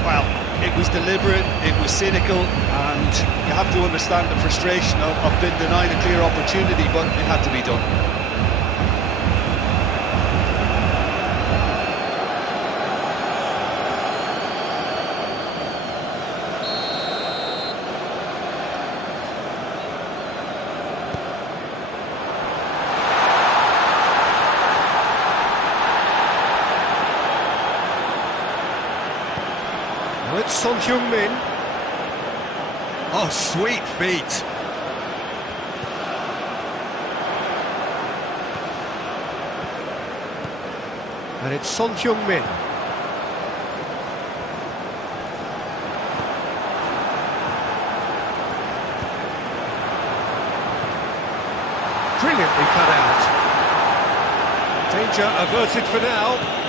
Well, it was deliberate, it was cynical, and you have to understand the frustration of being denied a clear opportunity, but it had to be done. It's Son Heung-min. Oh, sweet feet. And it's Son Heung-min. Brilliantly cut out. Danger averted for now.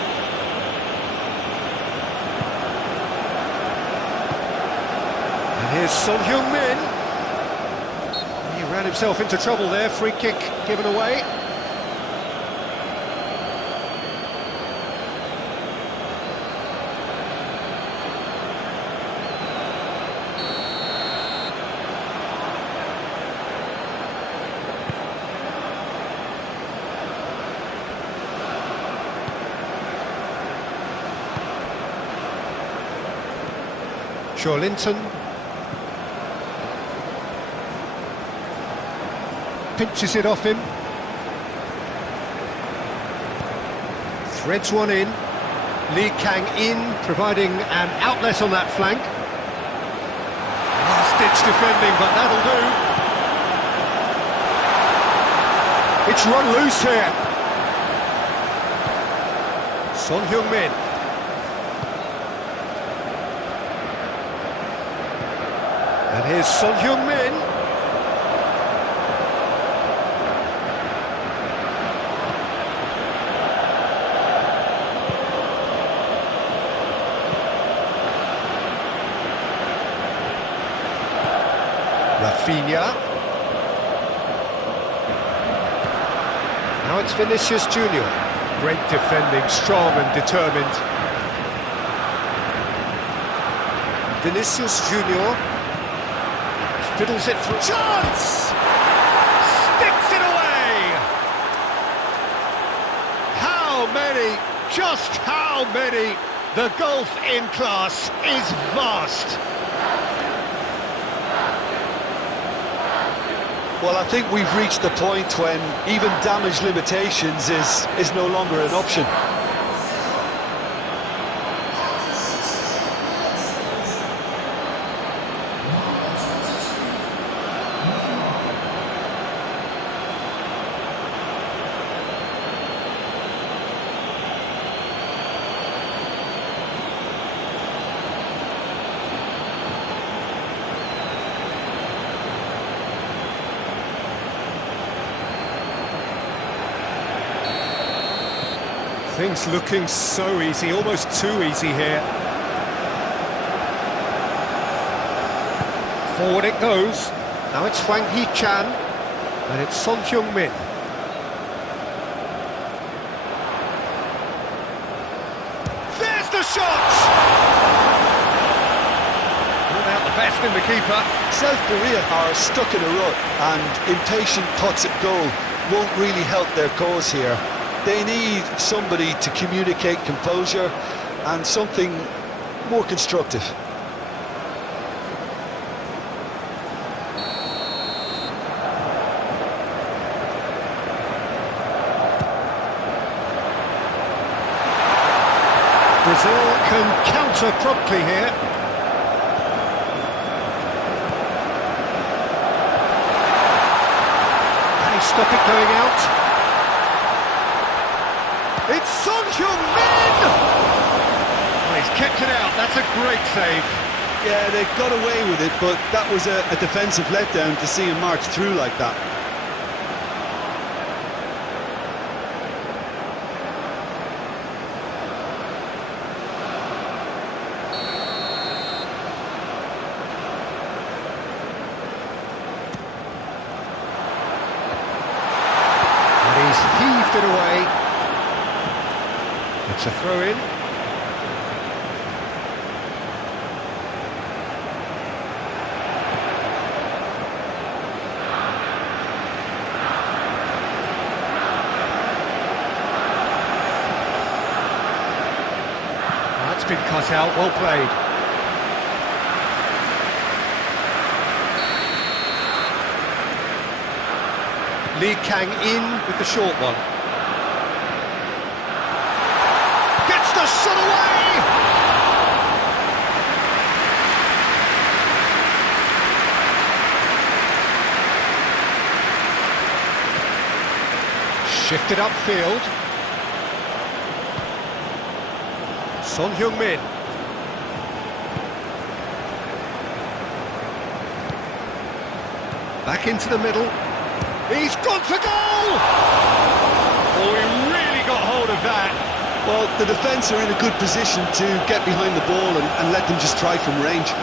Here's Son Heung-min. He ran himself into trouble there, free kick given away. Linton. Pinches it off him. Threads one in. Lee Kang-in providing an outlet on that flank. Last-ditch defending, but that'll do. It's run loose here. Son Heung-min. And here's Son Heung-min. Rafinha. Now it's Vinicius Junior. Great defending, strong and determined. Vinicius Junior fiddles it through. Chance! Sticks it away! How many, just how many? The gulf in class is vast. Well, I think we've reached the point when even damage limitations is no longer an option. Things looking so easy, almost too easy here. Forward it goes. Now it's Hwang Hee-chan, and it's Son Heung-min. There's the shot! Brought out the best in the keeper. South Korea are stuck in a rut, and impatient putts at goal won't really help their cause here. They need somebody to communicate composure and something more constructive. Brazil can counter promptly here. Can he stop it going out? It's Son Heung-min! Oh, he's kept it out, that's a great save. Yeah, they got away with it, but that was a defensive letdown to see him march through like that. And he's heaved it away. It's a throw-in. That's been cut out, well played. Lee Kang-in with the short one. Gets the shot away! Shifted upfield. Son Heung-min. Back into the middle. He's gone for goal! Oh, he really got hold of that. Well, the defence are in a good position to get behind the ball and let them just try from range.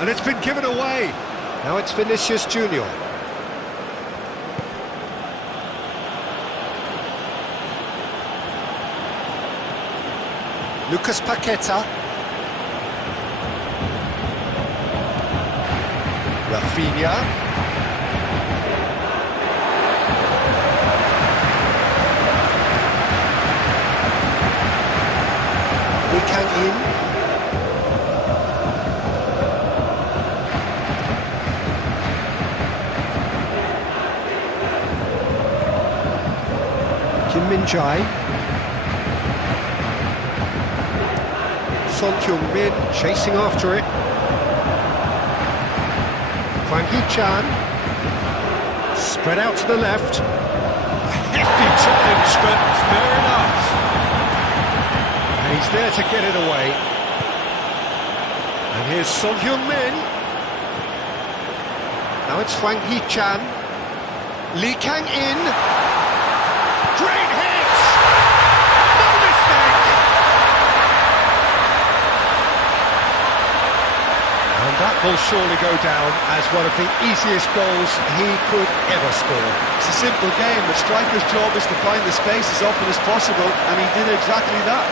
And it's been given away. Now it's Vinicius Junior. Lucas Paqueta. Rafinha. Lee Kang-in. Kim Min-jae. Son Heung-min chasing after it. Hwang Hee-chan. Spread out to the left. A hefty challenge, but fair enough. And he's there to get it away. And here's Son Heung-min. Now it's Hwang Hee-chan. Lee Kang-in. Great hit! No mistake! And that will surely go down as one of the easiest goals he could ever score. It's a simple game. The striker's job is to find the space as often as possible, and he did exactly that.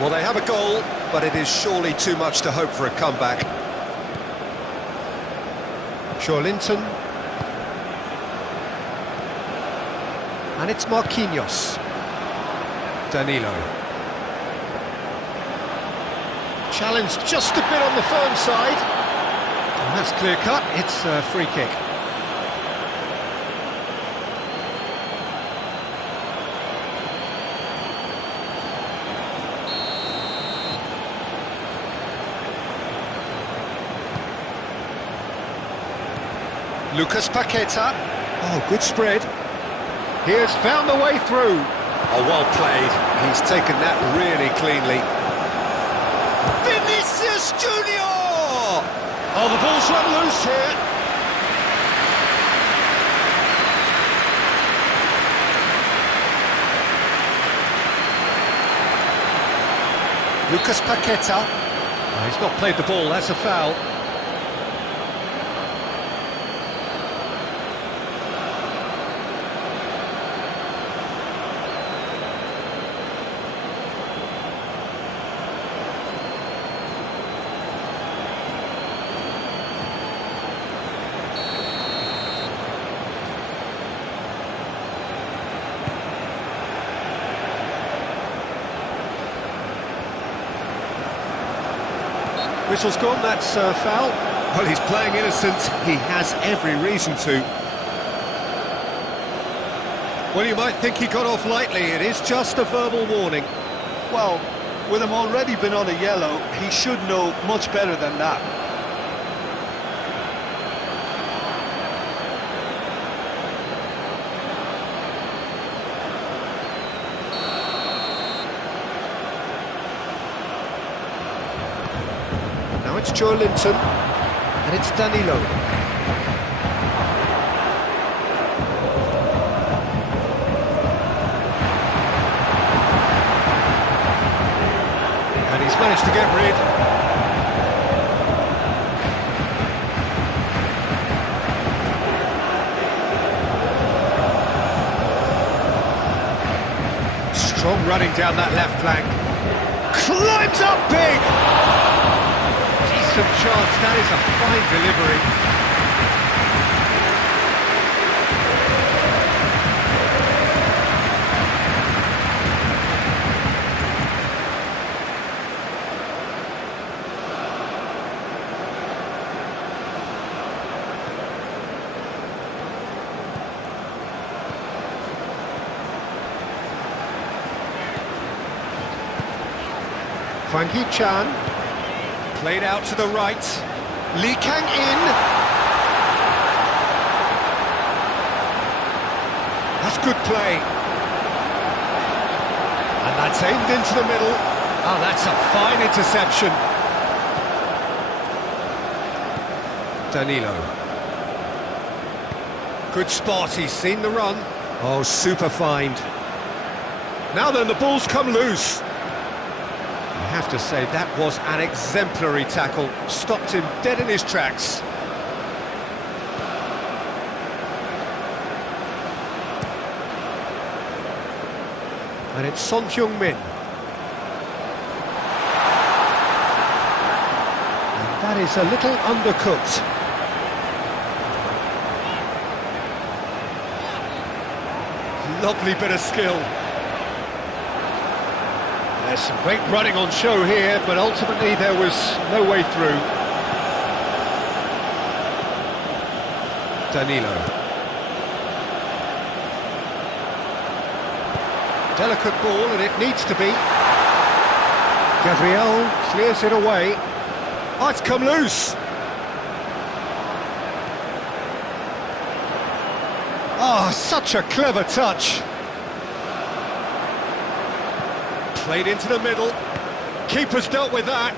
Well, they have a goal, but it is surely too much to hope for a comeback. Linton. And it's Marquinhos. Danilo. Challenge just a bit on the firm side. And that's clear cut, it's a free kick. Lucas Paqueta. Oh, good spread. He has found the way through. Oh, well played. He's taken that really cleanly. Vinicius Junior! Oh, the ball's run loose here. Lucas Paqueta. Oh, he's not played the ball, that's a foul. Whistle's gone, that's foul. Well, he's playing innocent. He has every reason to. Well, you might think he got off lightly. It is just a verbal warning. Well, with him already been on a yellow, he should know much better than that. Now it's Joe Linton, and it's Danilo. And he's managed to get rid. Strong running down that left flank. Climbs up big! Decent chance, that is a fine delivery. Hwang Hee-chan, played out to the right, Lee Kang-in. That's good play. And that's aimed into the middle. Oh, that's a fine interception. Danilo. Good spot, he's seen the run. Oh, super find. Now then, the ball's come loose. I have to say, that was an exemplary tackle. Stopped him dead in his tracks. And it's Son Heung-min. And that is a little undercooked. Lovely bit of skill. There's some great running on show here, but ultimately there was no way through. Danilo. Delicate ball, and it needs to be. Gabriel clears it away. Oh, it's come loose. Oh, such a clever touch. Played into the middle. Keeper's dealt with that.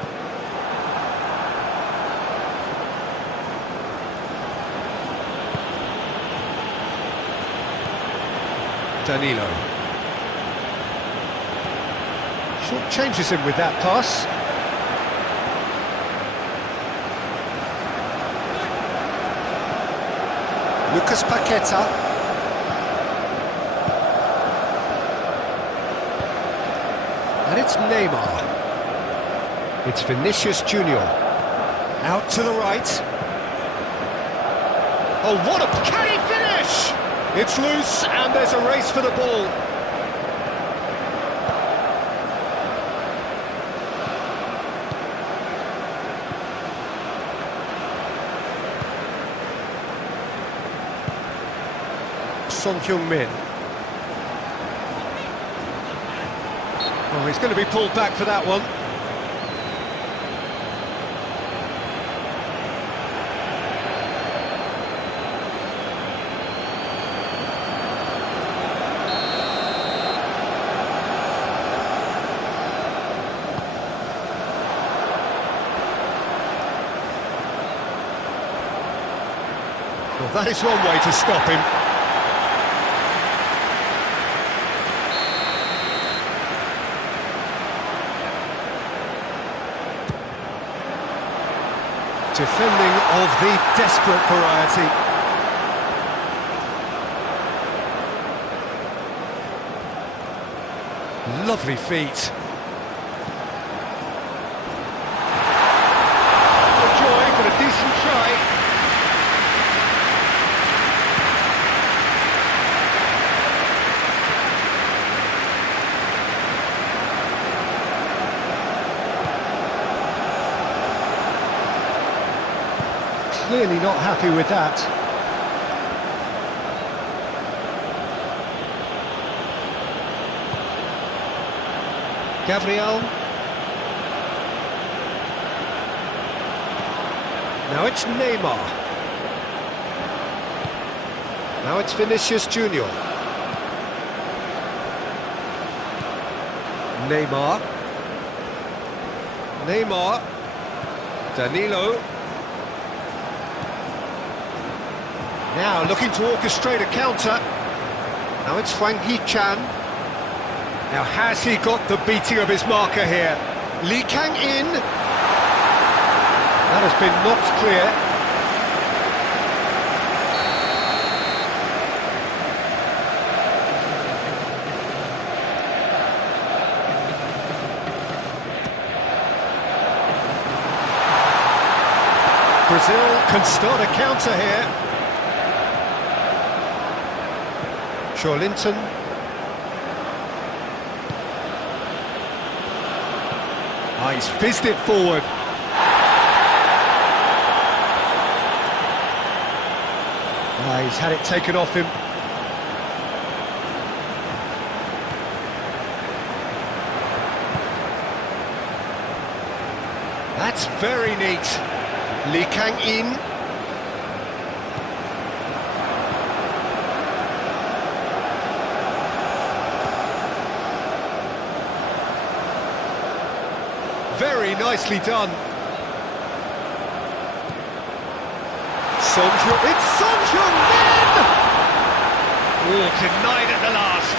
Danilo. Short changes him with that pass. Lucas Paqueta. And it's Neymar. It's Vinicius Junior. Out to the right. Oh, what a... Can he finish? It's loose, and there's a race for the ball. Son Heung-min. Oh, he's going to be pulled back for that one. Well, that is one way to stop him. Defending of the desperate variety. Lovely feet. No joy, but a decent try. clearly not happy with that. Gabriel. Now it's Neymar. Now it's Vinicius Junior. Neymar. Neymar. Danilo. Now looking to orchestrate a counter. Now it's Huang Hee-chan. Now has he got the beating of his marker here? Lee Kang-in. That has been knocked clear. Brazil can start a counter here. Linton. Ah, he's fizzed it forward. Ah, he's had it taken off him. That's very neat. Lee Kang-in. Very nicely done. It's Son Heung-min! Oh, denied at the last.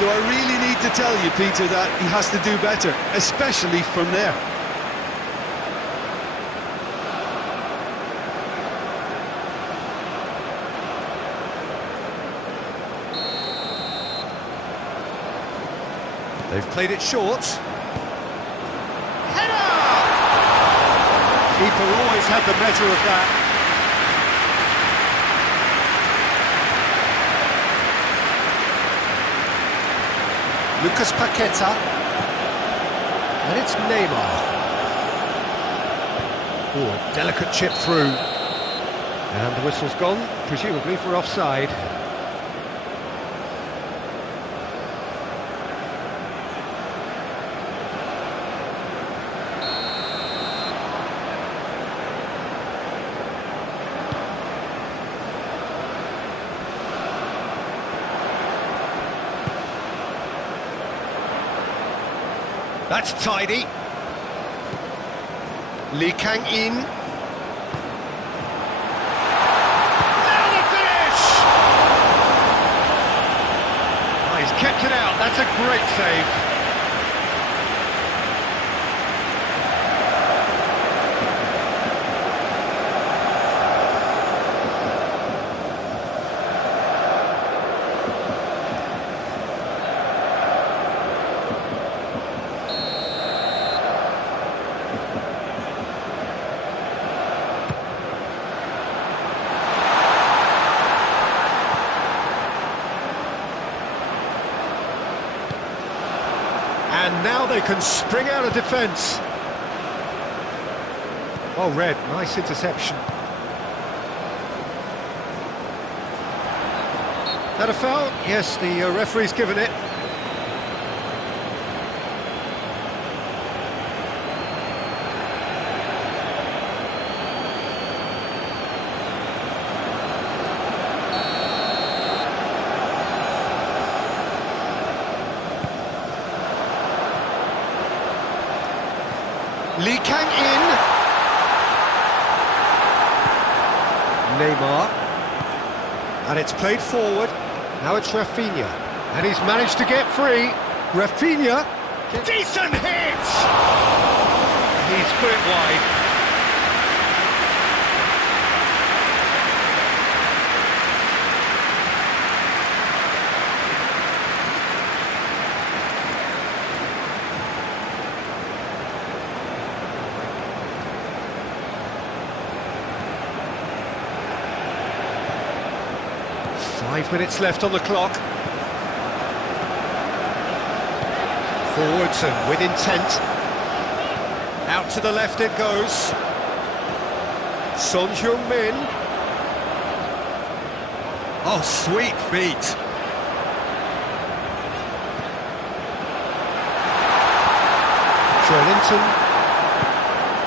Do I really need to tell you, Peter, that he has to do better, especially from there? They've played it short. Keeper always had the measure of that. Lucas Paqueta. And it's Neymar. Oh, a delicate chip through. And the whistle's gone, presumably for offside. That's tidy. Lee Kang-in. Now the finish! Oh, he's kept it out. That's a great save. And now they can spring out of defence. Oh, Red, nice interception. That a foul? Yes, the referee's given it. Lee Kang-in. Neymar. And it's played forward. Now it's Rafinha. And he's managed to get free. Rafinha. Decent hit! He's put it wide. Five minutes left on the clock. Forwards and with intent. Out to the left it goes. Son-Heung-min. Oh, sweet feet. Joelinton.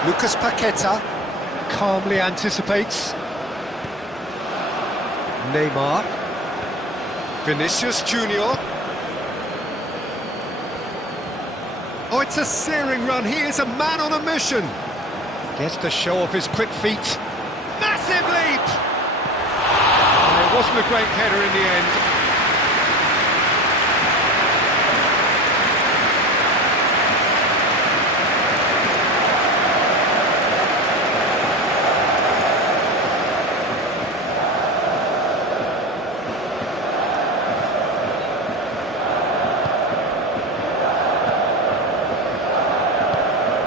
Lucas Paqueta calmly anticipates. Neymar. Vinicius Junior. Oh, it's a searing run. He is a man on a mission. Gets to show off his quick feet. Massive leap! It wasn't a great header in the end.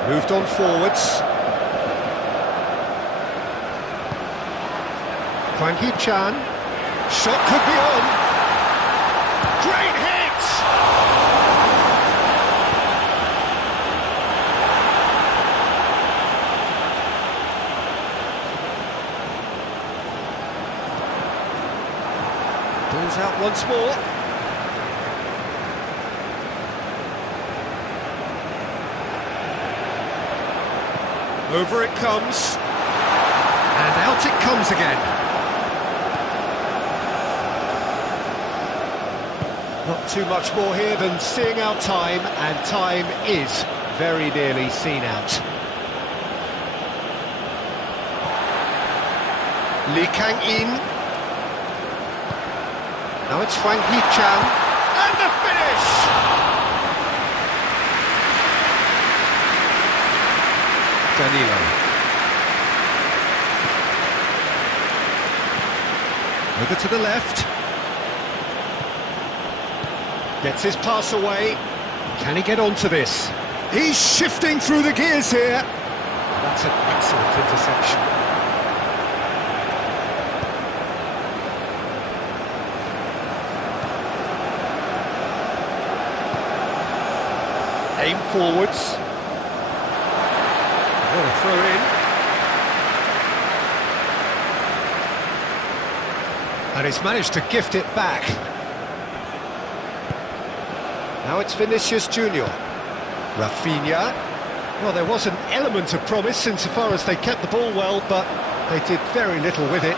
Moved on forwards. Hwang Hee-chan. Shot could be on. Great hit! Ball's out once more. Over it comes, and out it comes again. Not too much more here than seeing out time, and time is very nearly seen out. Lee Kang-in. Now it's Hwang Hee-chan, and the finish! Danilo. Over to the left. Gets his pass away. Can he get onto this? He's shifting through the gears here. That's an excellent interception. Aim forwards. What a throw in. And he's managed to gift it back. Now it's Vinicius Junior. Rafinha. Well, there was an element of promise insofar as they kept the ball well, but they did very little with it.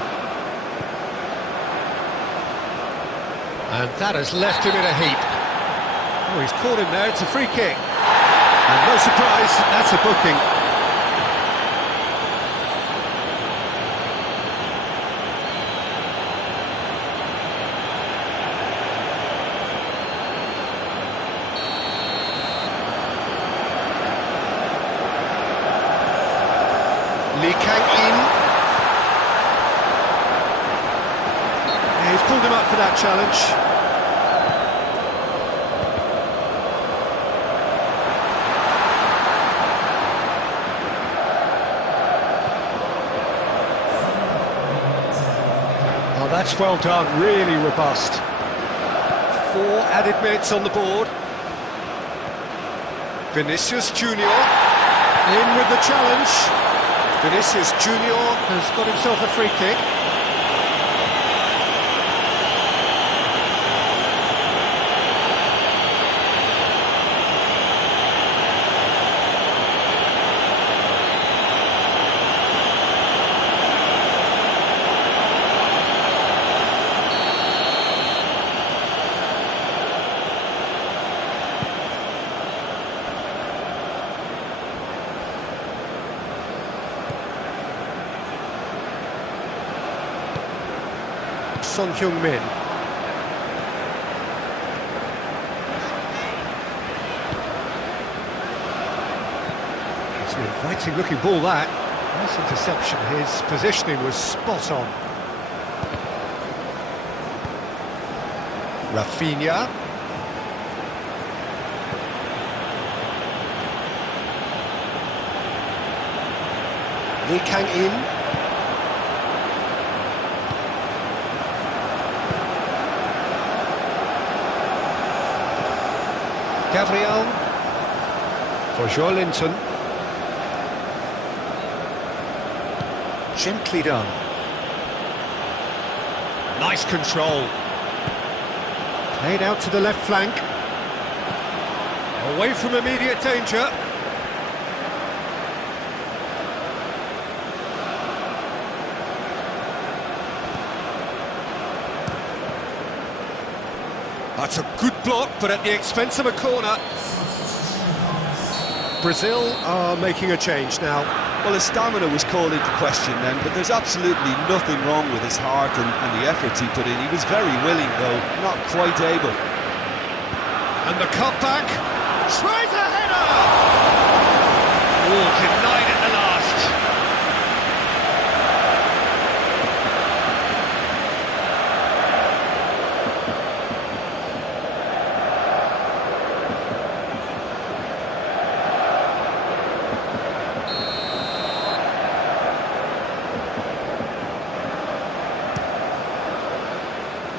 And that has left him in a heap. Oh, he's caught him there, it's a free kick. And no surprise, that's a booking. Lee Kang-in. Yeah, he's pulled him up for that challenge. Oh, that's well done, really robust. 4 added minutes on the board. Vinicius Junior in with the challenge. Vinicius Junior has got himself a free kick. Son-Heung-min. It's an inviting looking ball, that. Nice interception. His positioning was spot on. Rafinha. Lee Kang-in. Gabriel for Joelinton. Gently done. Nice control. Played out to the left flank. Away from immediate danger. That's a good block, but at the expense of a corner. Brazil are making a change now. Well, his stamina was called into question then, but there's absolutely nothing wrong with his heart and the efforts he put in. He was very willing, though, not quite able. And the cutback. Tries a header! Oh, denied at the last.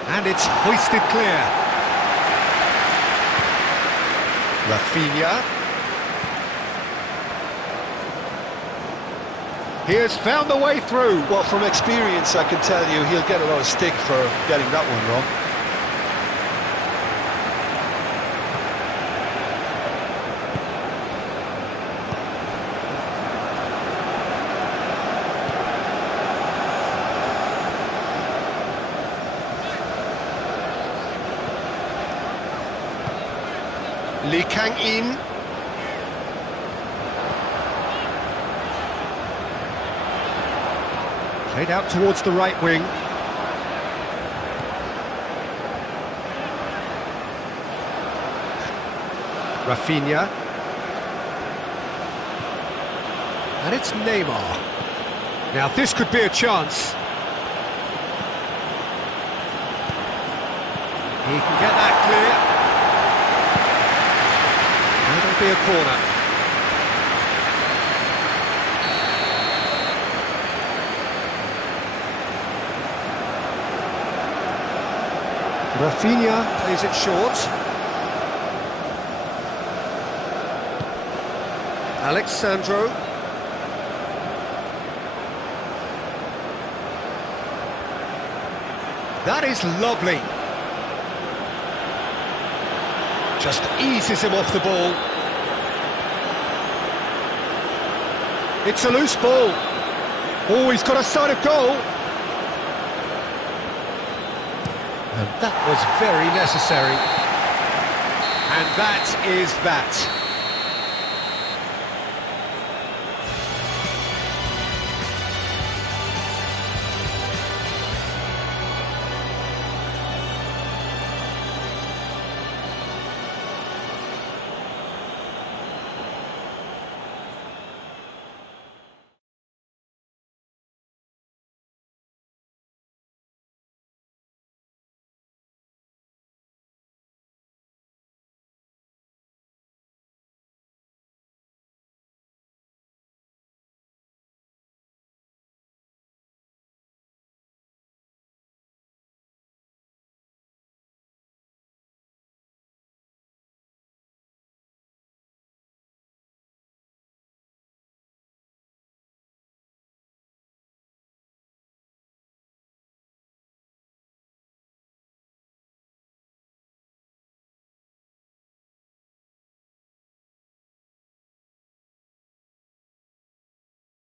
And it's hoisted clear. Rafinha. He has found the way through. Well, from experience, I can tell you he'll get a lot of stick for getting that one wrong. Lee Kang-in. Played out towards the right wing. Rafinha. And it's Neymar. Now this could be a chance. He can get that clear. It'll be a corner. Rafinha plays it short. Alexandro. That is lovely. Just eases him off the ball. It's a loose ball. Oh, he's got a sight of goal. And that was very necessary. And that is that.